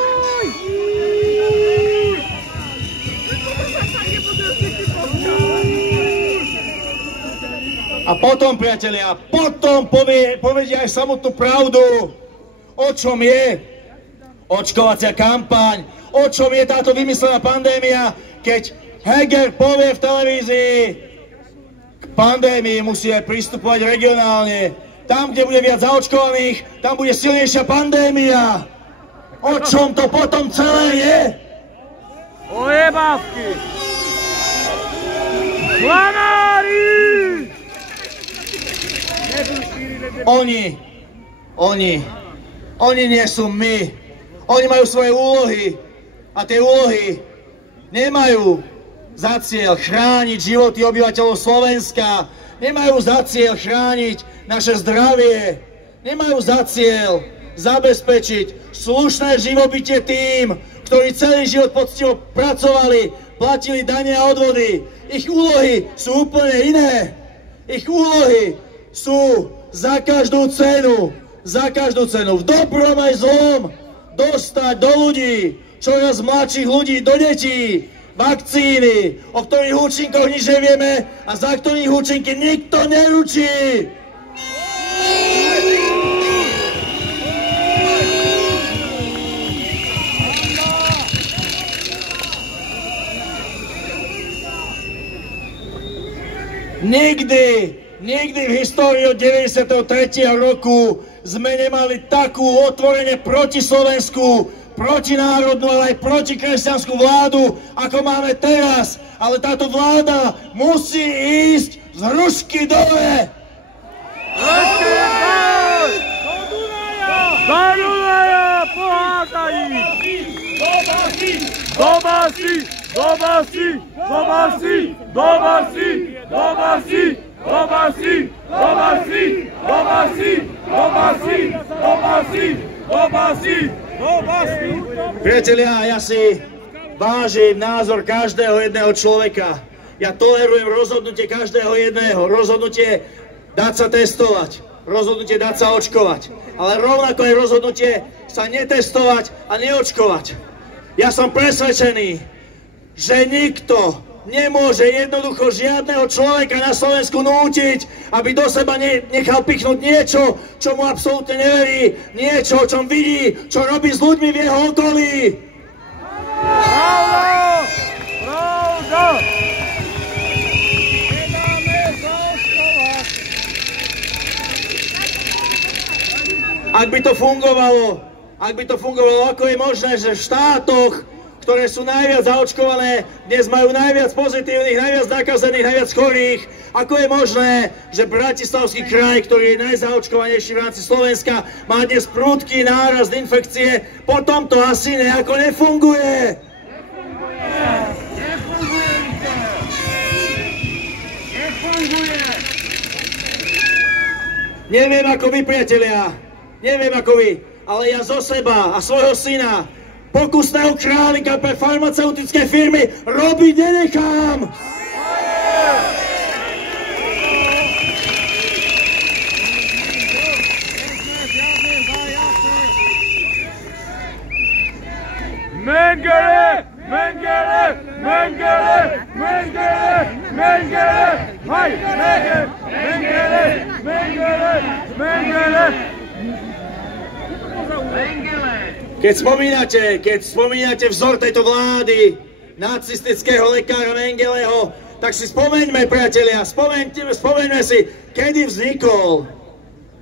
A potom, priatelia, povedia aj samotnú pravdu, o čom je očkovacia kampaň, o čom je táto vymyslená pandémia, keď Heger povie v televízii, k pandémii musíme pristupovať regionálne. Tam, kde bude viac zaočkovaných, tam bude silnejšia pandémia. O čom to potom celé je? O jebávky! Planári! Oni nie sú my. Oni majú svoje úlohy. A tie úlohy nemajú za cieľ chrániť životy obyvateľov Slovenska, nemajú za cieľ chrániť naše zdravie, nemajú za cieľ zabezpečiť slušné živobytie tým, ktorí celý život poctivo pracovali, platili dane a odvody. Ich úlohy sú úplne iné. Ich úlohy sú za každú cenu, v dobrom aj zlom, dostať do ľudí, čoraz mladších ľudí, do detí, vakcíny, o ktorých účinkoch nič nevieme a za ktorých účinky nikto neručí. Nikdy v histórii od 93. roku sme nemali takú otvorene protislovenskú, protinárodnú, ale aj protikresťanskú vládu, ako máme teraz. Ale táto vláda musí ísť z hrušky dole. Hrušky dole! Do Dunaja! Pohádaj ich! Do basy! Do basy! Do basy! Do basy! Do basy! Do basy! Do basy! Do basy! Do basy! Do basy! Do basy! Do basy! Priatelia, ja si vážim názor každého jedného človeka. Ja tolerujem rozhodnutie každého jedného. Rozhodnutie dať sa testovať. Rozhodnutie dať sa očkovať. Ale rovnako je rozhodnutie sa netestovať a neočkovať. Ja som presvedčený, že nikto nemôže jednoducho žiadneho človeka na Slovensku nútiť, aby do seba nechal pichnúť niečo, čo mu absolútne neverí, niečo, o čom vidí, čo robí s ľuďmi v jeho okolí. Pravda! Pravda! Ak by to fungovalo, ako je možné, že v štátoch, ktoré sú najviac zaočkované, dnes majú najviac pozitívnych, najviac nakazených, najviac chorých. Ako je možné, že Bratislavský kraj, ktorý je najzaočkovanejší v rámci Slovenska, má dnes prudký nárast infekcie? Potom to asi nejako nefunguje. Neviem ako vy, priatelia, neviem ako vy, ale ja zo seba a svojho syna pokusného králika pre farmaceutické firmy robiť nenechám! Mengele! Mengele! Mengele! Mengele! Mengele! Haj! Mengele! Mengele! Mengele! Mengele! Keď spomínate vzor tejto vlády, nacistického lekára Mengeleho, tak si spomeňme, priatelia, spomeňme si, kedy vznikol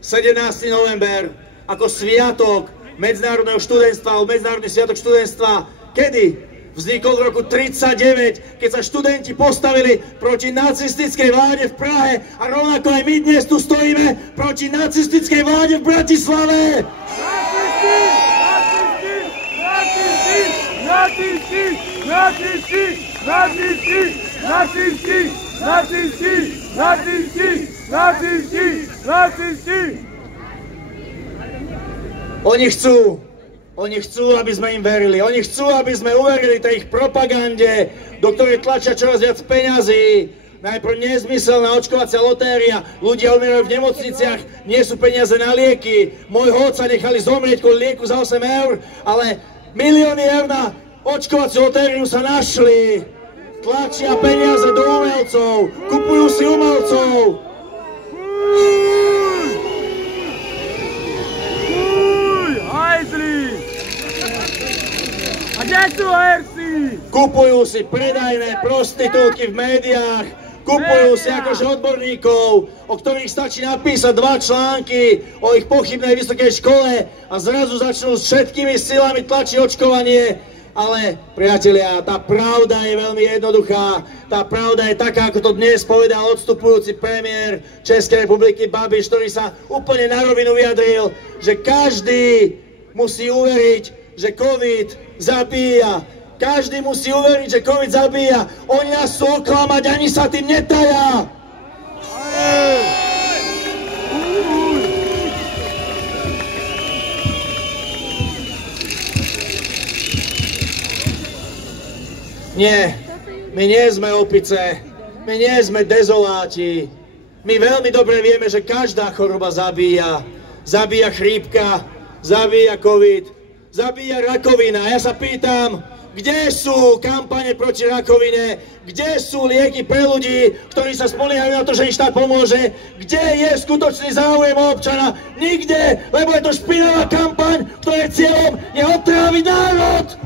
17. november ako sviatok medzinárodného študentstva, medzinárodný sviatok študentstva. Kedy? Vznikol v roku 1939, keď sa študenti postavili proti nacistickej vláde v Prahe a rovnako aj my dnes tu stojíme proti nacistickej vláde v Bratislave. Nacisti! Nacisti! Nacisti! Nacisti! Nacisti! Nacisti! Nacisti! Nacisti! Oni chcú, aby sme im verili. Oni chcú, aby sme uverili tej ich propagande, do ktorej tlačia čoraz viac peňazí. Najprv nezmyselná očkovacia lotéria, ľudia umierajú v nemocniciach, nie sú peniaze na lieky. Môjho otca nechali zomrieť kvôli lieku za 8 eur, ale milióny eur na očkovaciu lotériu sa našli. Tlačia peniaze do umelcov, kupujú si umelcov. A kde sú herci? Kupujú si predajné prostitútky v médiách, kupujú si akože odborníkov, o ktorých stačí napísať 2 články o ich pochybnej vysokej škole a zrazu začnú s všetkými silami tlačiť očkovanie. Ale, priatelia, tá pravda je veľmi jednoduchá. Tá pravda je taká, ako to dnes povedal odstupujúci premiér Českej republiky Babiš, ktorý sa úplne na rovinu vyjadril, že každý musí uveriť, že COVID zabíja. Každý musí uveriť, že COVID zabíja. Oni nás sú oklamať, ani sa tým netajá. Nie, my nie sme opice, my nie sme dezoláti. My veľmi dobre vieme, že každá choroba zabíja. Zabíja chrípka, zabíja COVID, zabíja rakovina. Ja sa pýtam, kde sú kampane proti rakovine? Kde sú lieky pre ľudí, ktorí sa spoliehajú na to, že im štát pomôže? Kde je skutočný záujem občana? Nikde, lebo je to špinavá kampaň, ktorej cieľom je otráviť národ!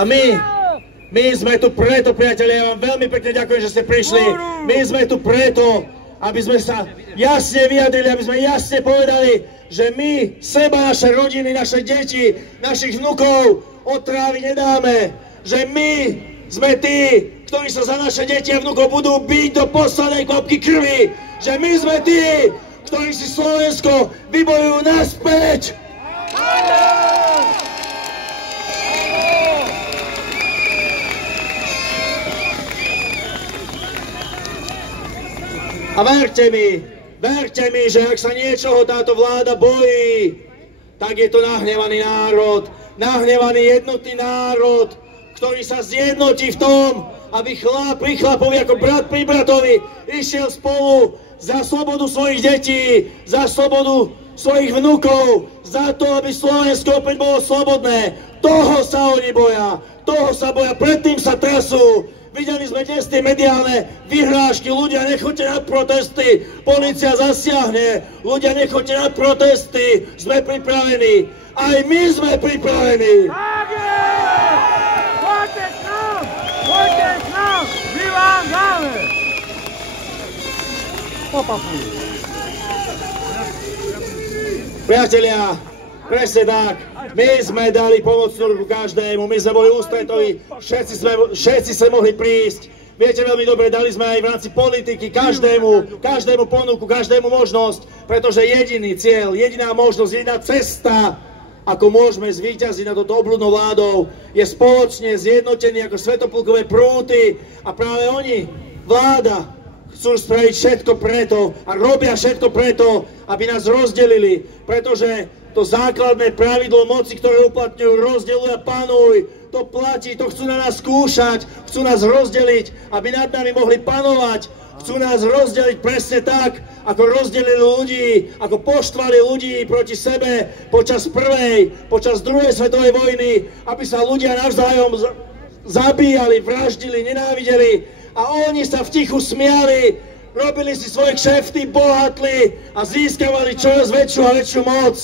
A my sme tu preto, priatelia, ja vám veľmi pekne ďakujem, že ste prišli. My sme tu preto, aby sme sa jasne vyjadrili, aby sme jasne povedali, že my seba, naše rodiny, naše deti, našich vnukov otráviť nedáme. Že my sme tí, ktorí sa za naše deti a vnukov budú biť do poslednej kvapky krvi. Že my sme tí, ktorí si Slovensko vybojujú naspäť. A verte mi, že ak sa niečoho táto vláda bojí, tak je to nahnevaný národ, nahnevaný jednotný národ, ktorý sa zjednotí v tom, aby chlap pri chlapovi ako brat pri bratovi išiel spolu za slobodu svojich detí, za slobodu svojich vnukov, za to, aby Slovensko opäť bolo slobodné. Toho sa oni boja, toho sa boja, predtým sa trasú. Videli sme dnes tie mediálne vyhrážky, ľudia nechoďte na protesty, polícia zasiahne, ľudia nechoďte na protesty, sme pripravení, aj my sme pripravení. Tak je! Poďte k nám, my vám dáme. Opakuj. Priatelia, presne tak, my sme dali pomocnú ruku každému, my sme boli ústretoví, všetci sme mohli prísť. Viete veľmi dobre, dali sme aj v rámci politiky každému ponuku, každému možnosť, pretože jediný cieľ, jediná možnosť, jediná cesta, ako môžeme zvíťaziť nad touto obľudnou vládou, je spoločne zjednotení ako svätopulkové prúty a práve oni, vláda, chcú spraviť všetko preto a robia všetko preto, aby nás rozdelili, pretože to základné pravidlo moci, ktoré uplatňujú, rozdeľuj a panuj, to platí, to chcú na nás skúšať, chcú nás rozdeliť, aby nad nami mohli panovať, chcú nás rozdeliť presne tak, ako rozdelili ľudí, ako poštvali ľudí proti sebe počas druhej svetovej vojny, aby sa ľudia navzájom zabíjali, vraždili, nenávideli, a oni sa v tichu smiali, robili si svoje kšefty, bohatli a získavali čoraz väčšiu a väčšiu moc.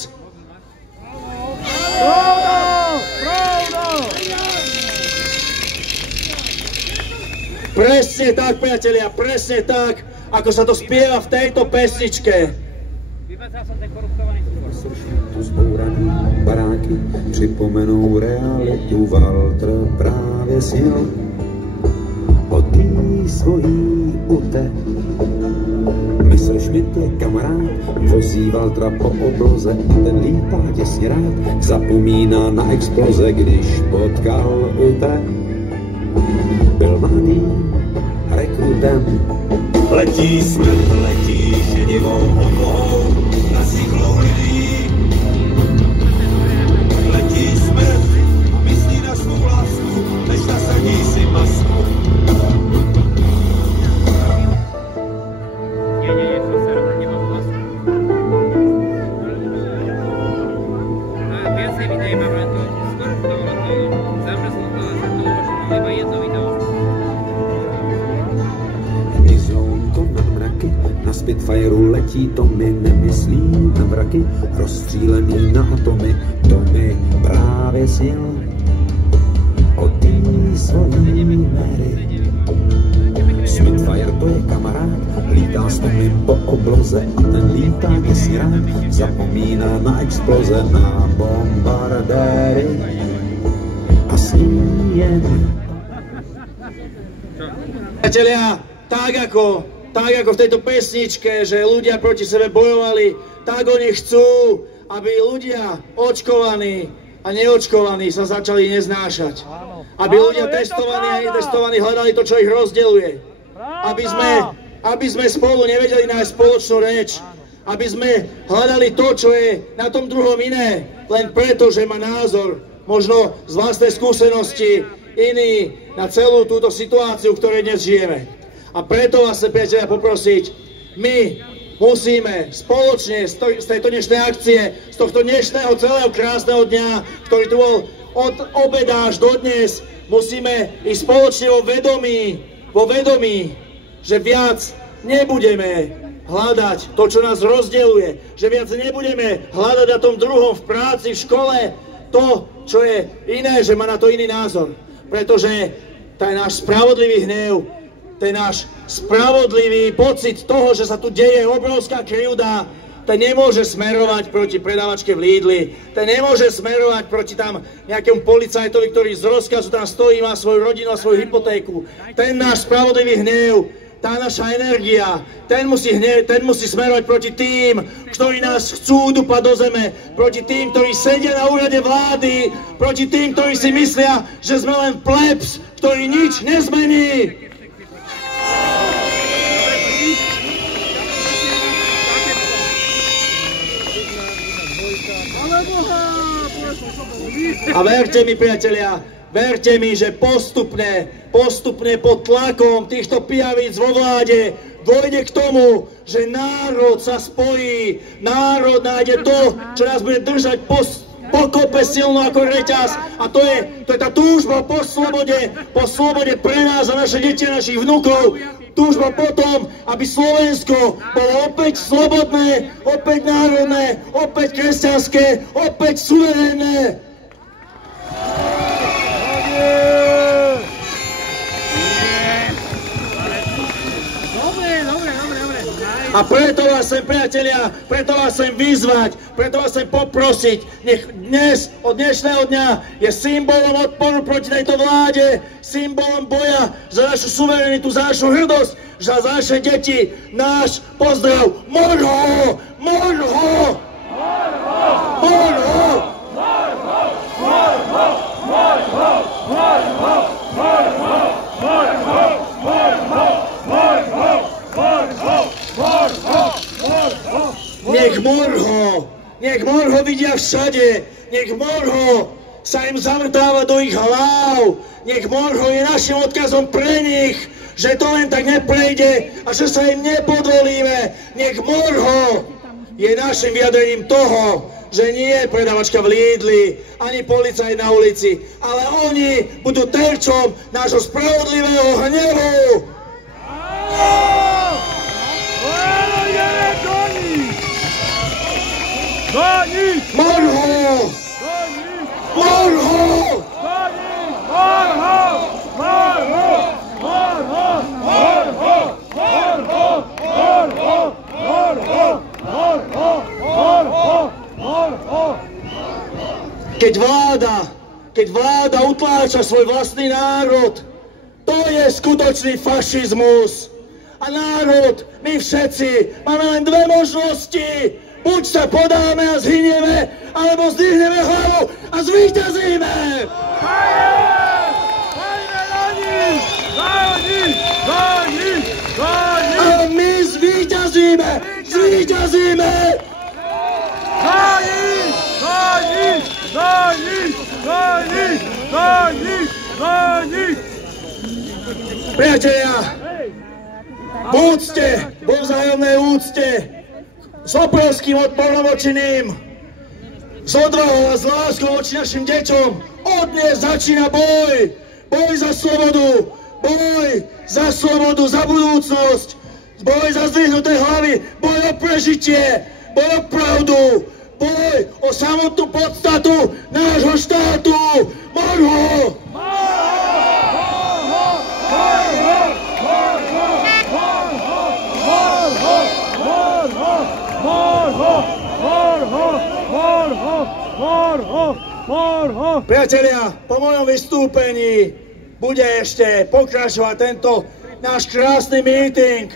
Presne tak, priatelia, presne tak, ako sa to spieva v tejto pesničke. Tu zbouraný baráky připomenou realitu, Walter právě sjel od tý svojí ute. Messerschmitt je kamarád, vozí Waltera po obloze a ten lítá těsně rád, zapomíná na exploze, když potkal ute. Byl mladým rekrutem. Letí smrt, letí šedivou oblohou na cyklou lidí. Letí smrt, myslí na svou lásku, než nasadí si masku. Spitfireu letí, to my nemyslí na vraky, rozstřílený na atomy, to mi právě snil o tý svojí Mary. Spitfire to je kamarád, lítá s tomým po obloze a ten lítá těsně rád, zapomíná na exploze, na bombardéry a sní jen. Priatelia, tak ako v tejto pesničke, že ľudia proti sebe bojovali, tak oni chcú, aby ľudia očkovaní a neočkovaní sa začali neznášať. Aby ľudia testovaní a netestovaní hľadali to, čo ich rozdeľuje. Aby sme spolu nevedeli nájsť spoločnú reč. Aby sme hľadali to, čo je na tom druhom iné, len preto, že má názor, možno z vlastnej skúsenosti, iný na celú túto situáciu, v ktorej dnes žijeme. A preto vás chcem, priatelia, poprosiť, my musíme spoločne z tejto dnešnej akcie, z tohto dnešného celého krásneho dňa, ktorý tu bol od obeda až do dnes, musíme ísť spoločne vo vedomí, že viac nebudeme hľadať to, čo nás rozdeľuje, že viac nebudeme hľadať na tom druhom v práci, v škole, to, čo je iné, že má na to iný názor. Pretože ten náš spravodlivý hnev, ten náš spravodlivý pocit toho, že sa tu deje obrovská krivda, ten nemôže smerovať proti predávačke v Lidli, ten nemôže smerovať proti tam nejakému policajtovi, ktorý z rozkazu tam stojí, má svoju rodinu a svoju hypotéku. Ten náš spravodlivý hnev, tá naša energia, ten musí smerovať proti tým, ktorí nás chcú dupať do zeme, proti tým, ktorí sedia na úrade vlády, proti tým, ktorí si myslia, že sme len plebs, ktorý nič nezmení. A verte verte mi, že postupne pod tlakom týchto pijavíc vo vláde dôjde k tomu, že národ sa spojí, národ nájde to, čo nás bude držať pokope silno ako reťaz, a to je tá túžba po slobode pre nás a naše deti a našich vnukov, túžba po tom, aby Slovensko bolo opäť slobodné, opäť národné, opäť kresťanské, opäť suverénne. A preto vás chcem, priatelia, preto vás chcem vyzvať, preto vás chcem poprosiť, nech dnes, od dnešného dňa je symbolom odporu proti tejto vláde, symbolom boja za našu suverenitu, za našu hrdosť, za naše deti, náš pozdrav. Morho! Morho! Morho! Morho! Morho! Morho! Morho! Morho! Morho! Morho! Morho! Morho! Nech morho vidia všade, nech morho sa im zavrtáva do ich hlav, nech morho je našim odkazom pre nich, že to len tak neprejde a že sa im nepodvolíme. Nech morho je našim vyjadrením toho, že nie je predavačka v Lidli, ani policajt na ulici, ale oni budú terčom nášho spravodlivého hnevu. Morho! Morho! Keď vláda utláča svoj vlastný národ, to je skutočný fašizmus. A národ, my všetci, máme len dve možnosti. Buď sa podáme a zhynieme, alebo zdvihneme hlavu a zvíťazíme! A my zvíťazíme! Zvíťazíme! Priatelia, buďte vo vzájomnej úcte, s obrovským odporom voči ním, s odvahou a s láskou voči našim deťom. Od dnes začína boj! Boj za slobodu! Boj za slobodu, za budúcnosť! Boj za zdvihnuté hlavy! Boj o prežitie! Boj o pravdu! Boj o samotnú podstatu nášho štátu! Morho! Priatelia, po mojom vystúpení bude ešte pokračovať tento náš krásny meeting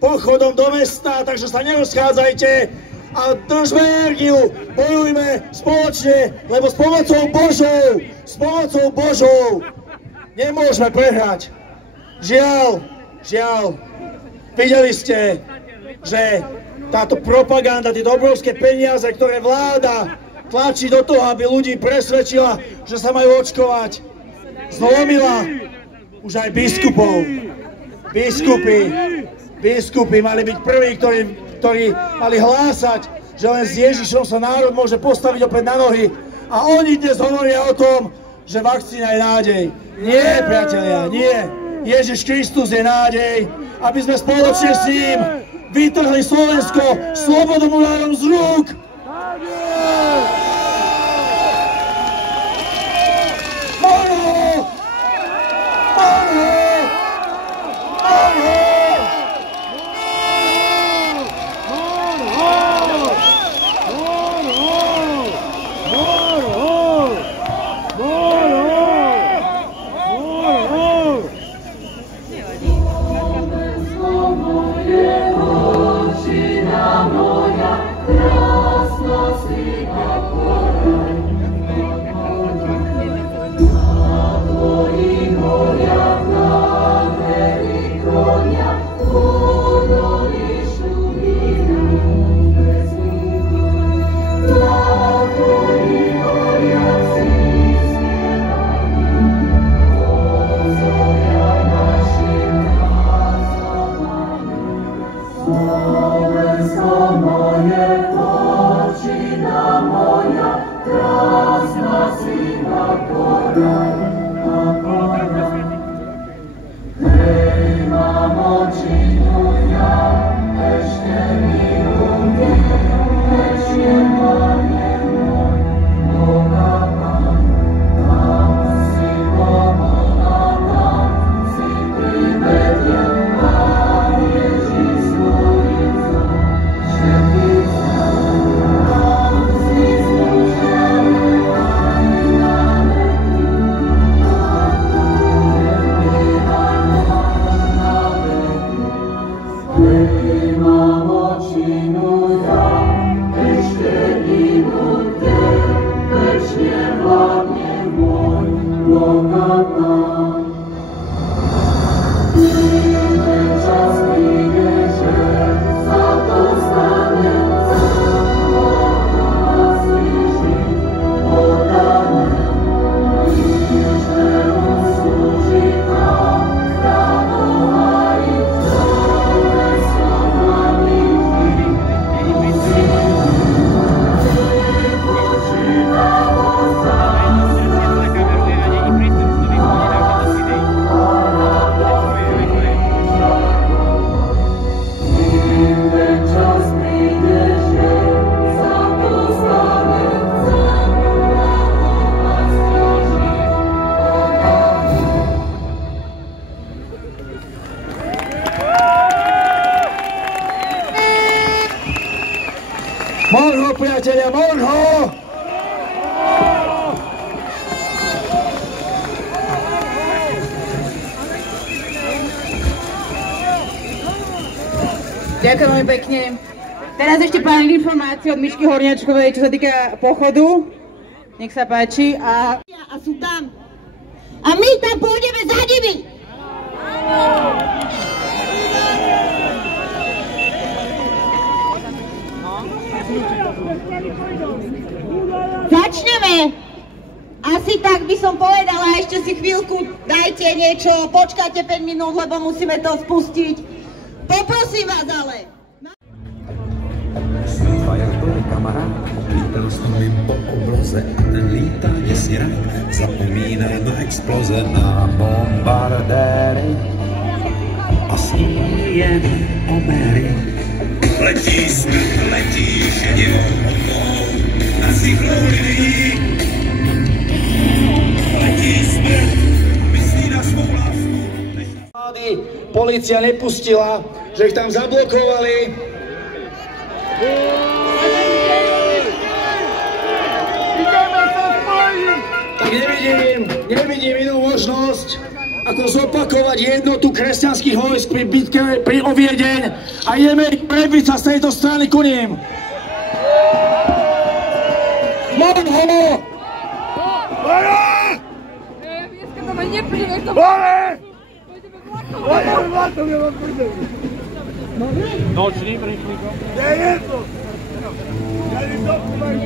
pochodom do mesta, takže sa nerozchádzajte a držme energiu, bojujme spoločne, lebo s pomocou Božou nemôžeme prehrať. Žiaľ, videli ste, že táto propaganda, tieto obrovské peniaze, ktoré vláda tlačí do toho, aby ľudí presvedčila, že sa majú očkovať, zlomila už aj biskupov. Biskupy mali byť prví, ktorí mali hlásať, že len s Ježišom sa národ môže postaviť opäť na nohy. A oni dnes hovoria o tom, že vakcína je nádej. Nie, priatelia, nie. Ježiš Kristus je nádej, aby sme spoločne s ním vytrhli Slovensko slobodným národom z rúk. Moja priatelia, Monho! Ďakujem veľmi pekne. Teraz ešte pár informácií od Mišky Horniačkovej, čo sa týka pochodu. Nech sa páči. A sú tam. A my tam pôjdeme za nimi. Začneme. Asi tak by som povedala, ešte si chvíľku dajte niečo, počkajte 5 minút, lebo musíme to spustiť. Poprosím vás ale. Streetfire to je kamarád, lítal s ním po obloze a ten lítá děsně rád. Zapomíná na exploze, na bombardéry a sní jen obery. Letí smrt, letí šedivou na cyklou lidí. Letí smrt, myslí na svou lásku. Polícia nepustila, že ich tam zablokovali. Tak nevidím inú možnosť, ako zopakovať jednotu kresťanských vojsk pri bitke pri Oviedeň a ideme ich prebiť sa z tejto strany ku ním. Monho! Nočný prišlíkom. Kde je to? Tady to máš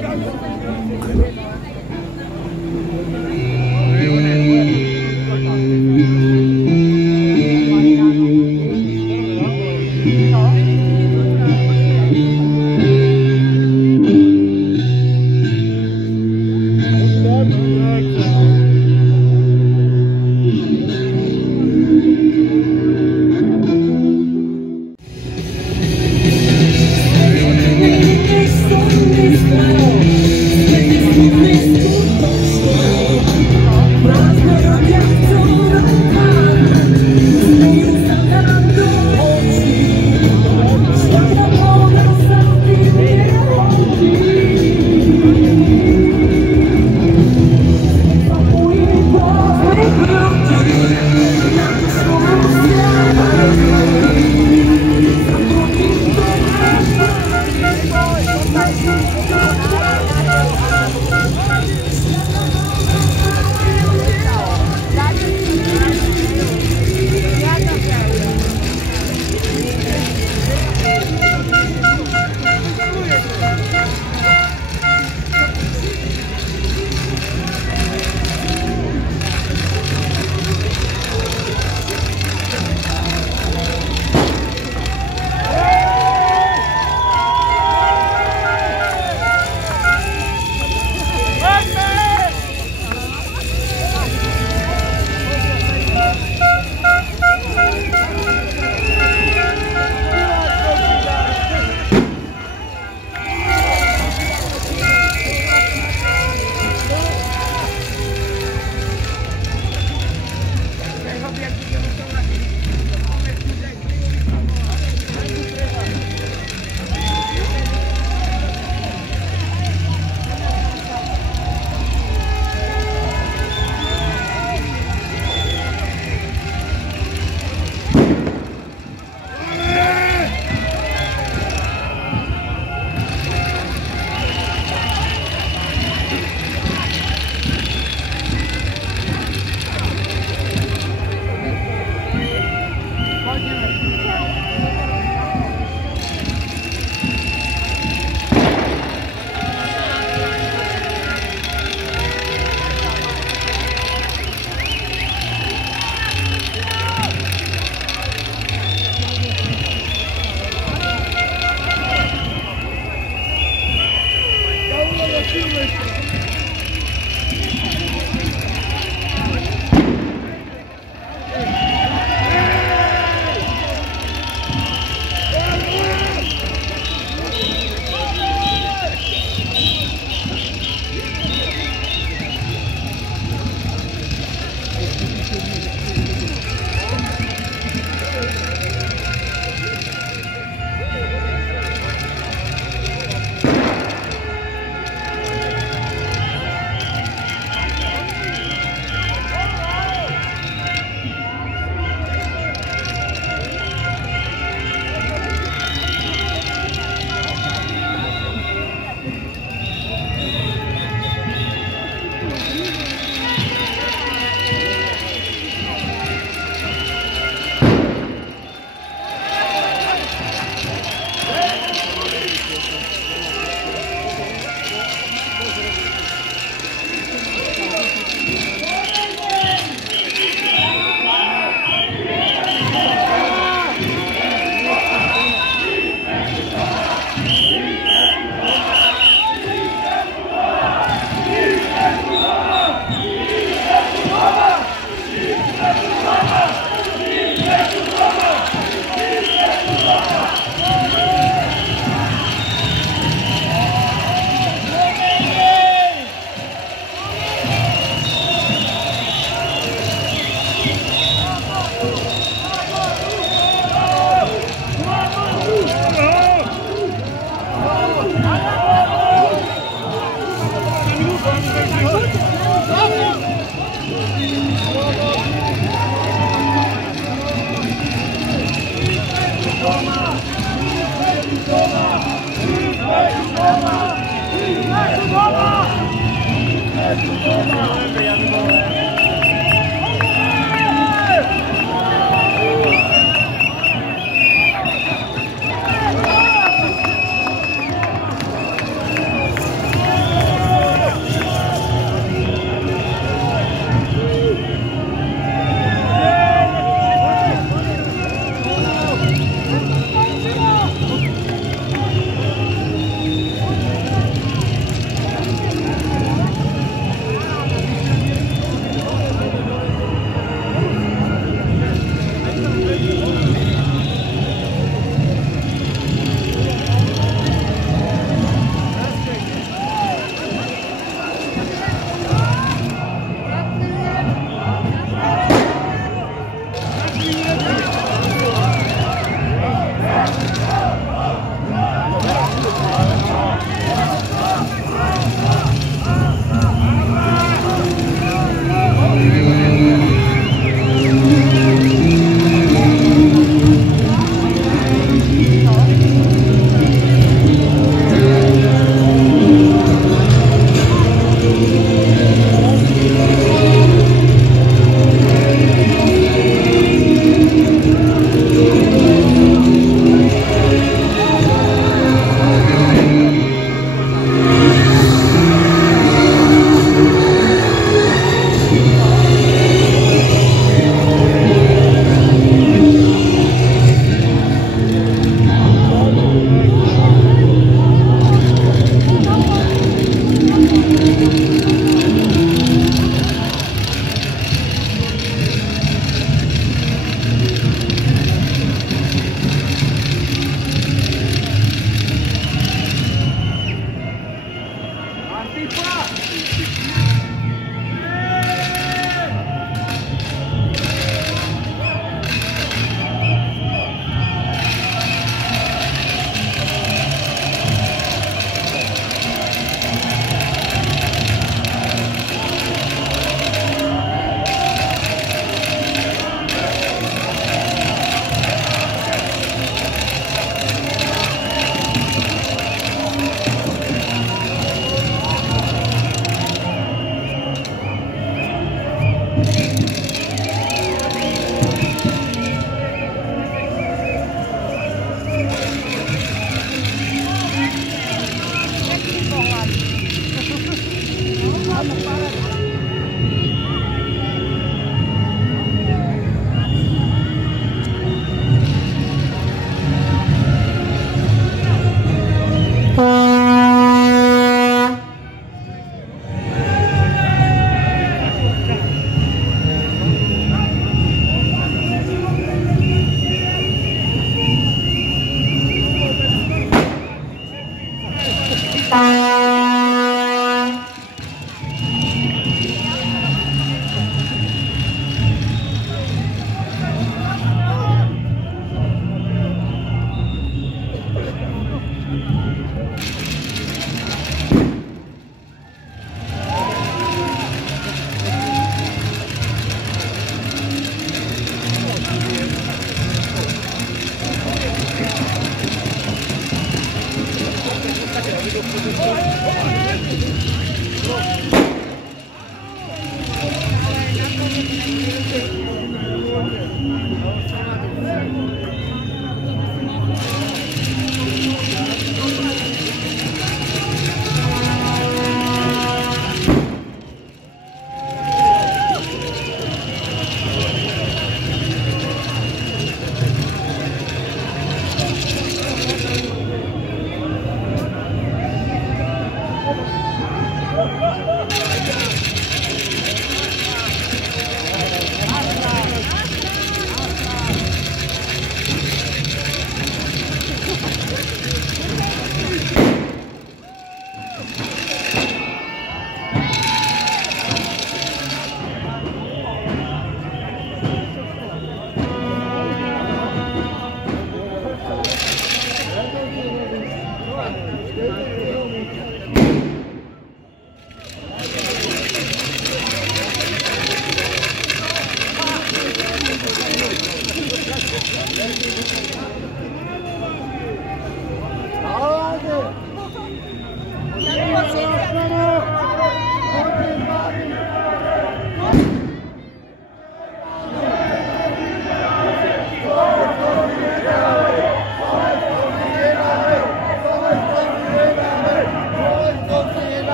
Prazdne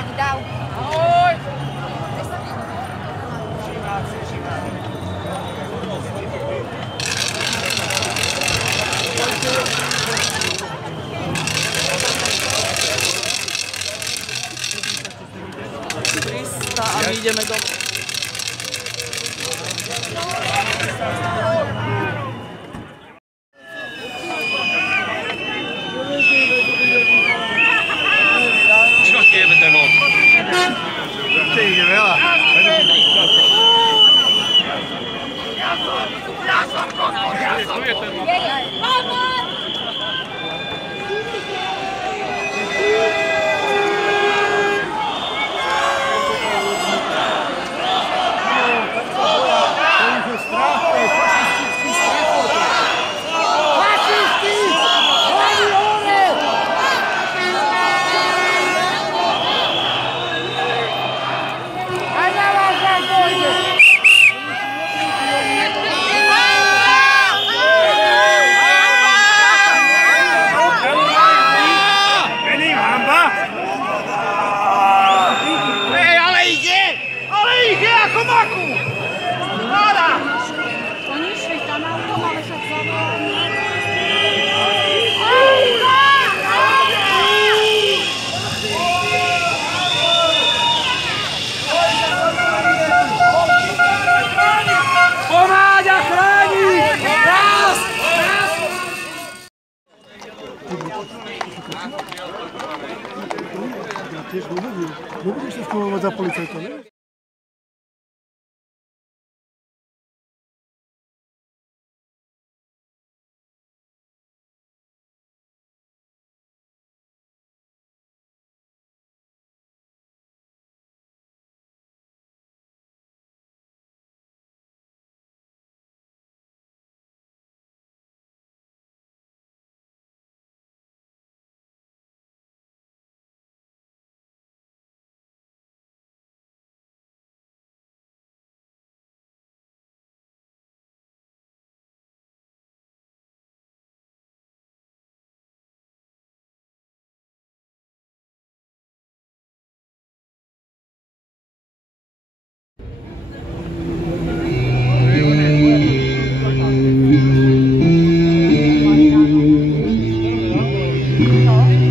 Pani Dav. Ahoj! A my ideme domov. Čo tiebe ten od? Ty ide veľa. Ja som kokos, ja som Mama! Tiež nebudeš sa schváľovať za policajta, ne? No.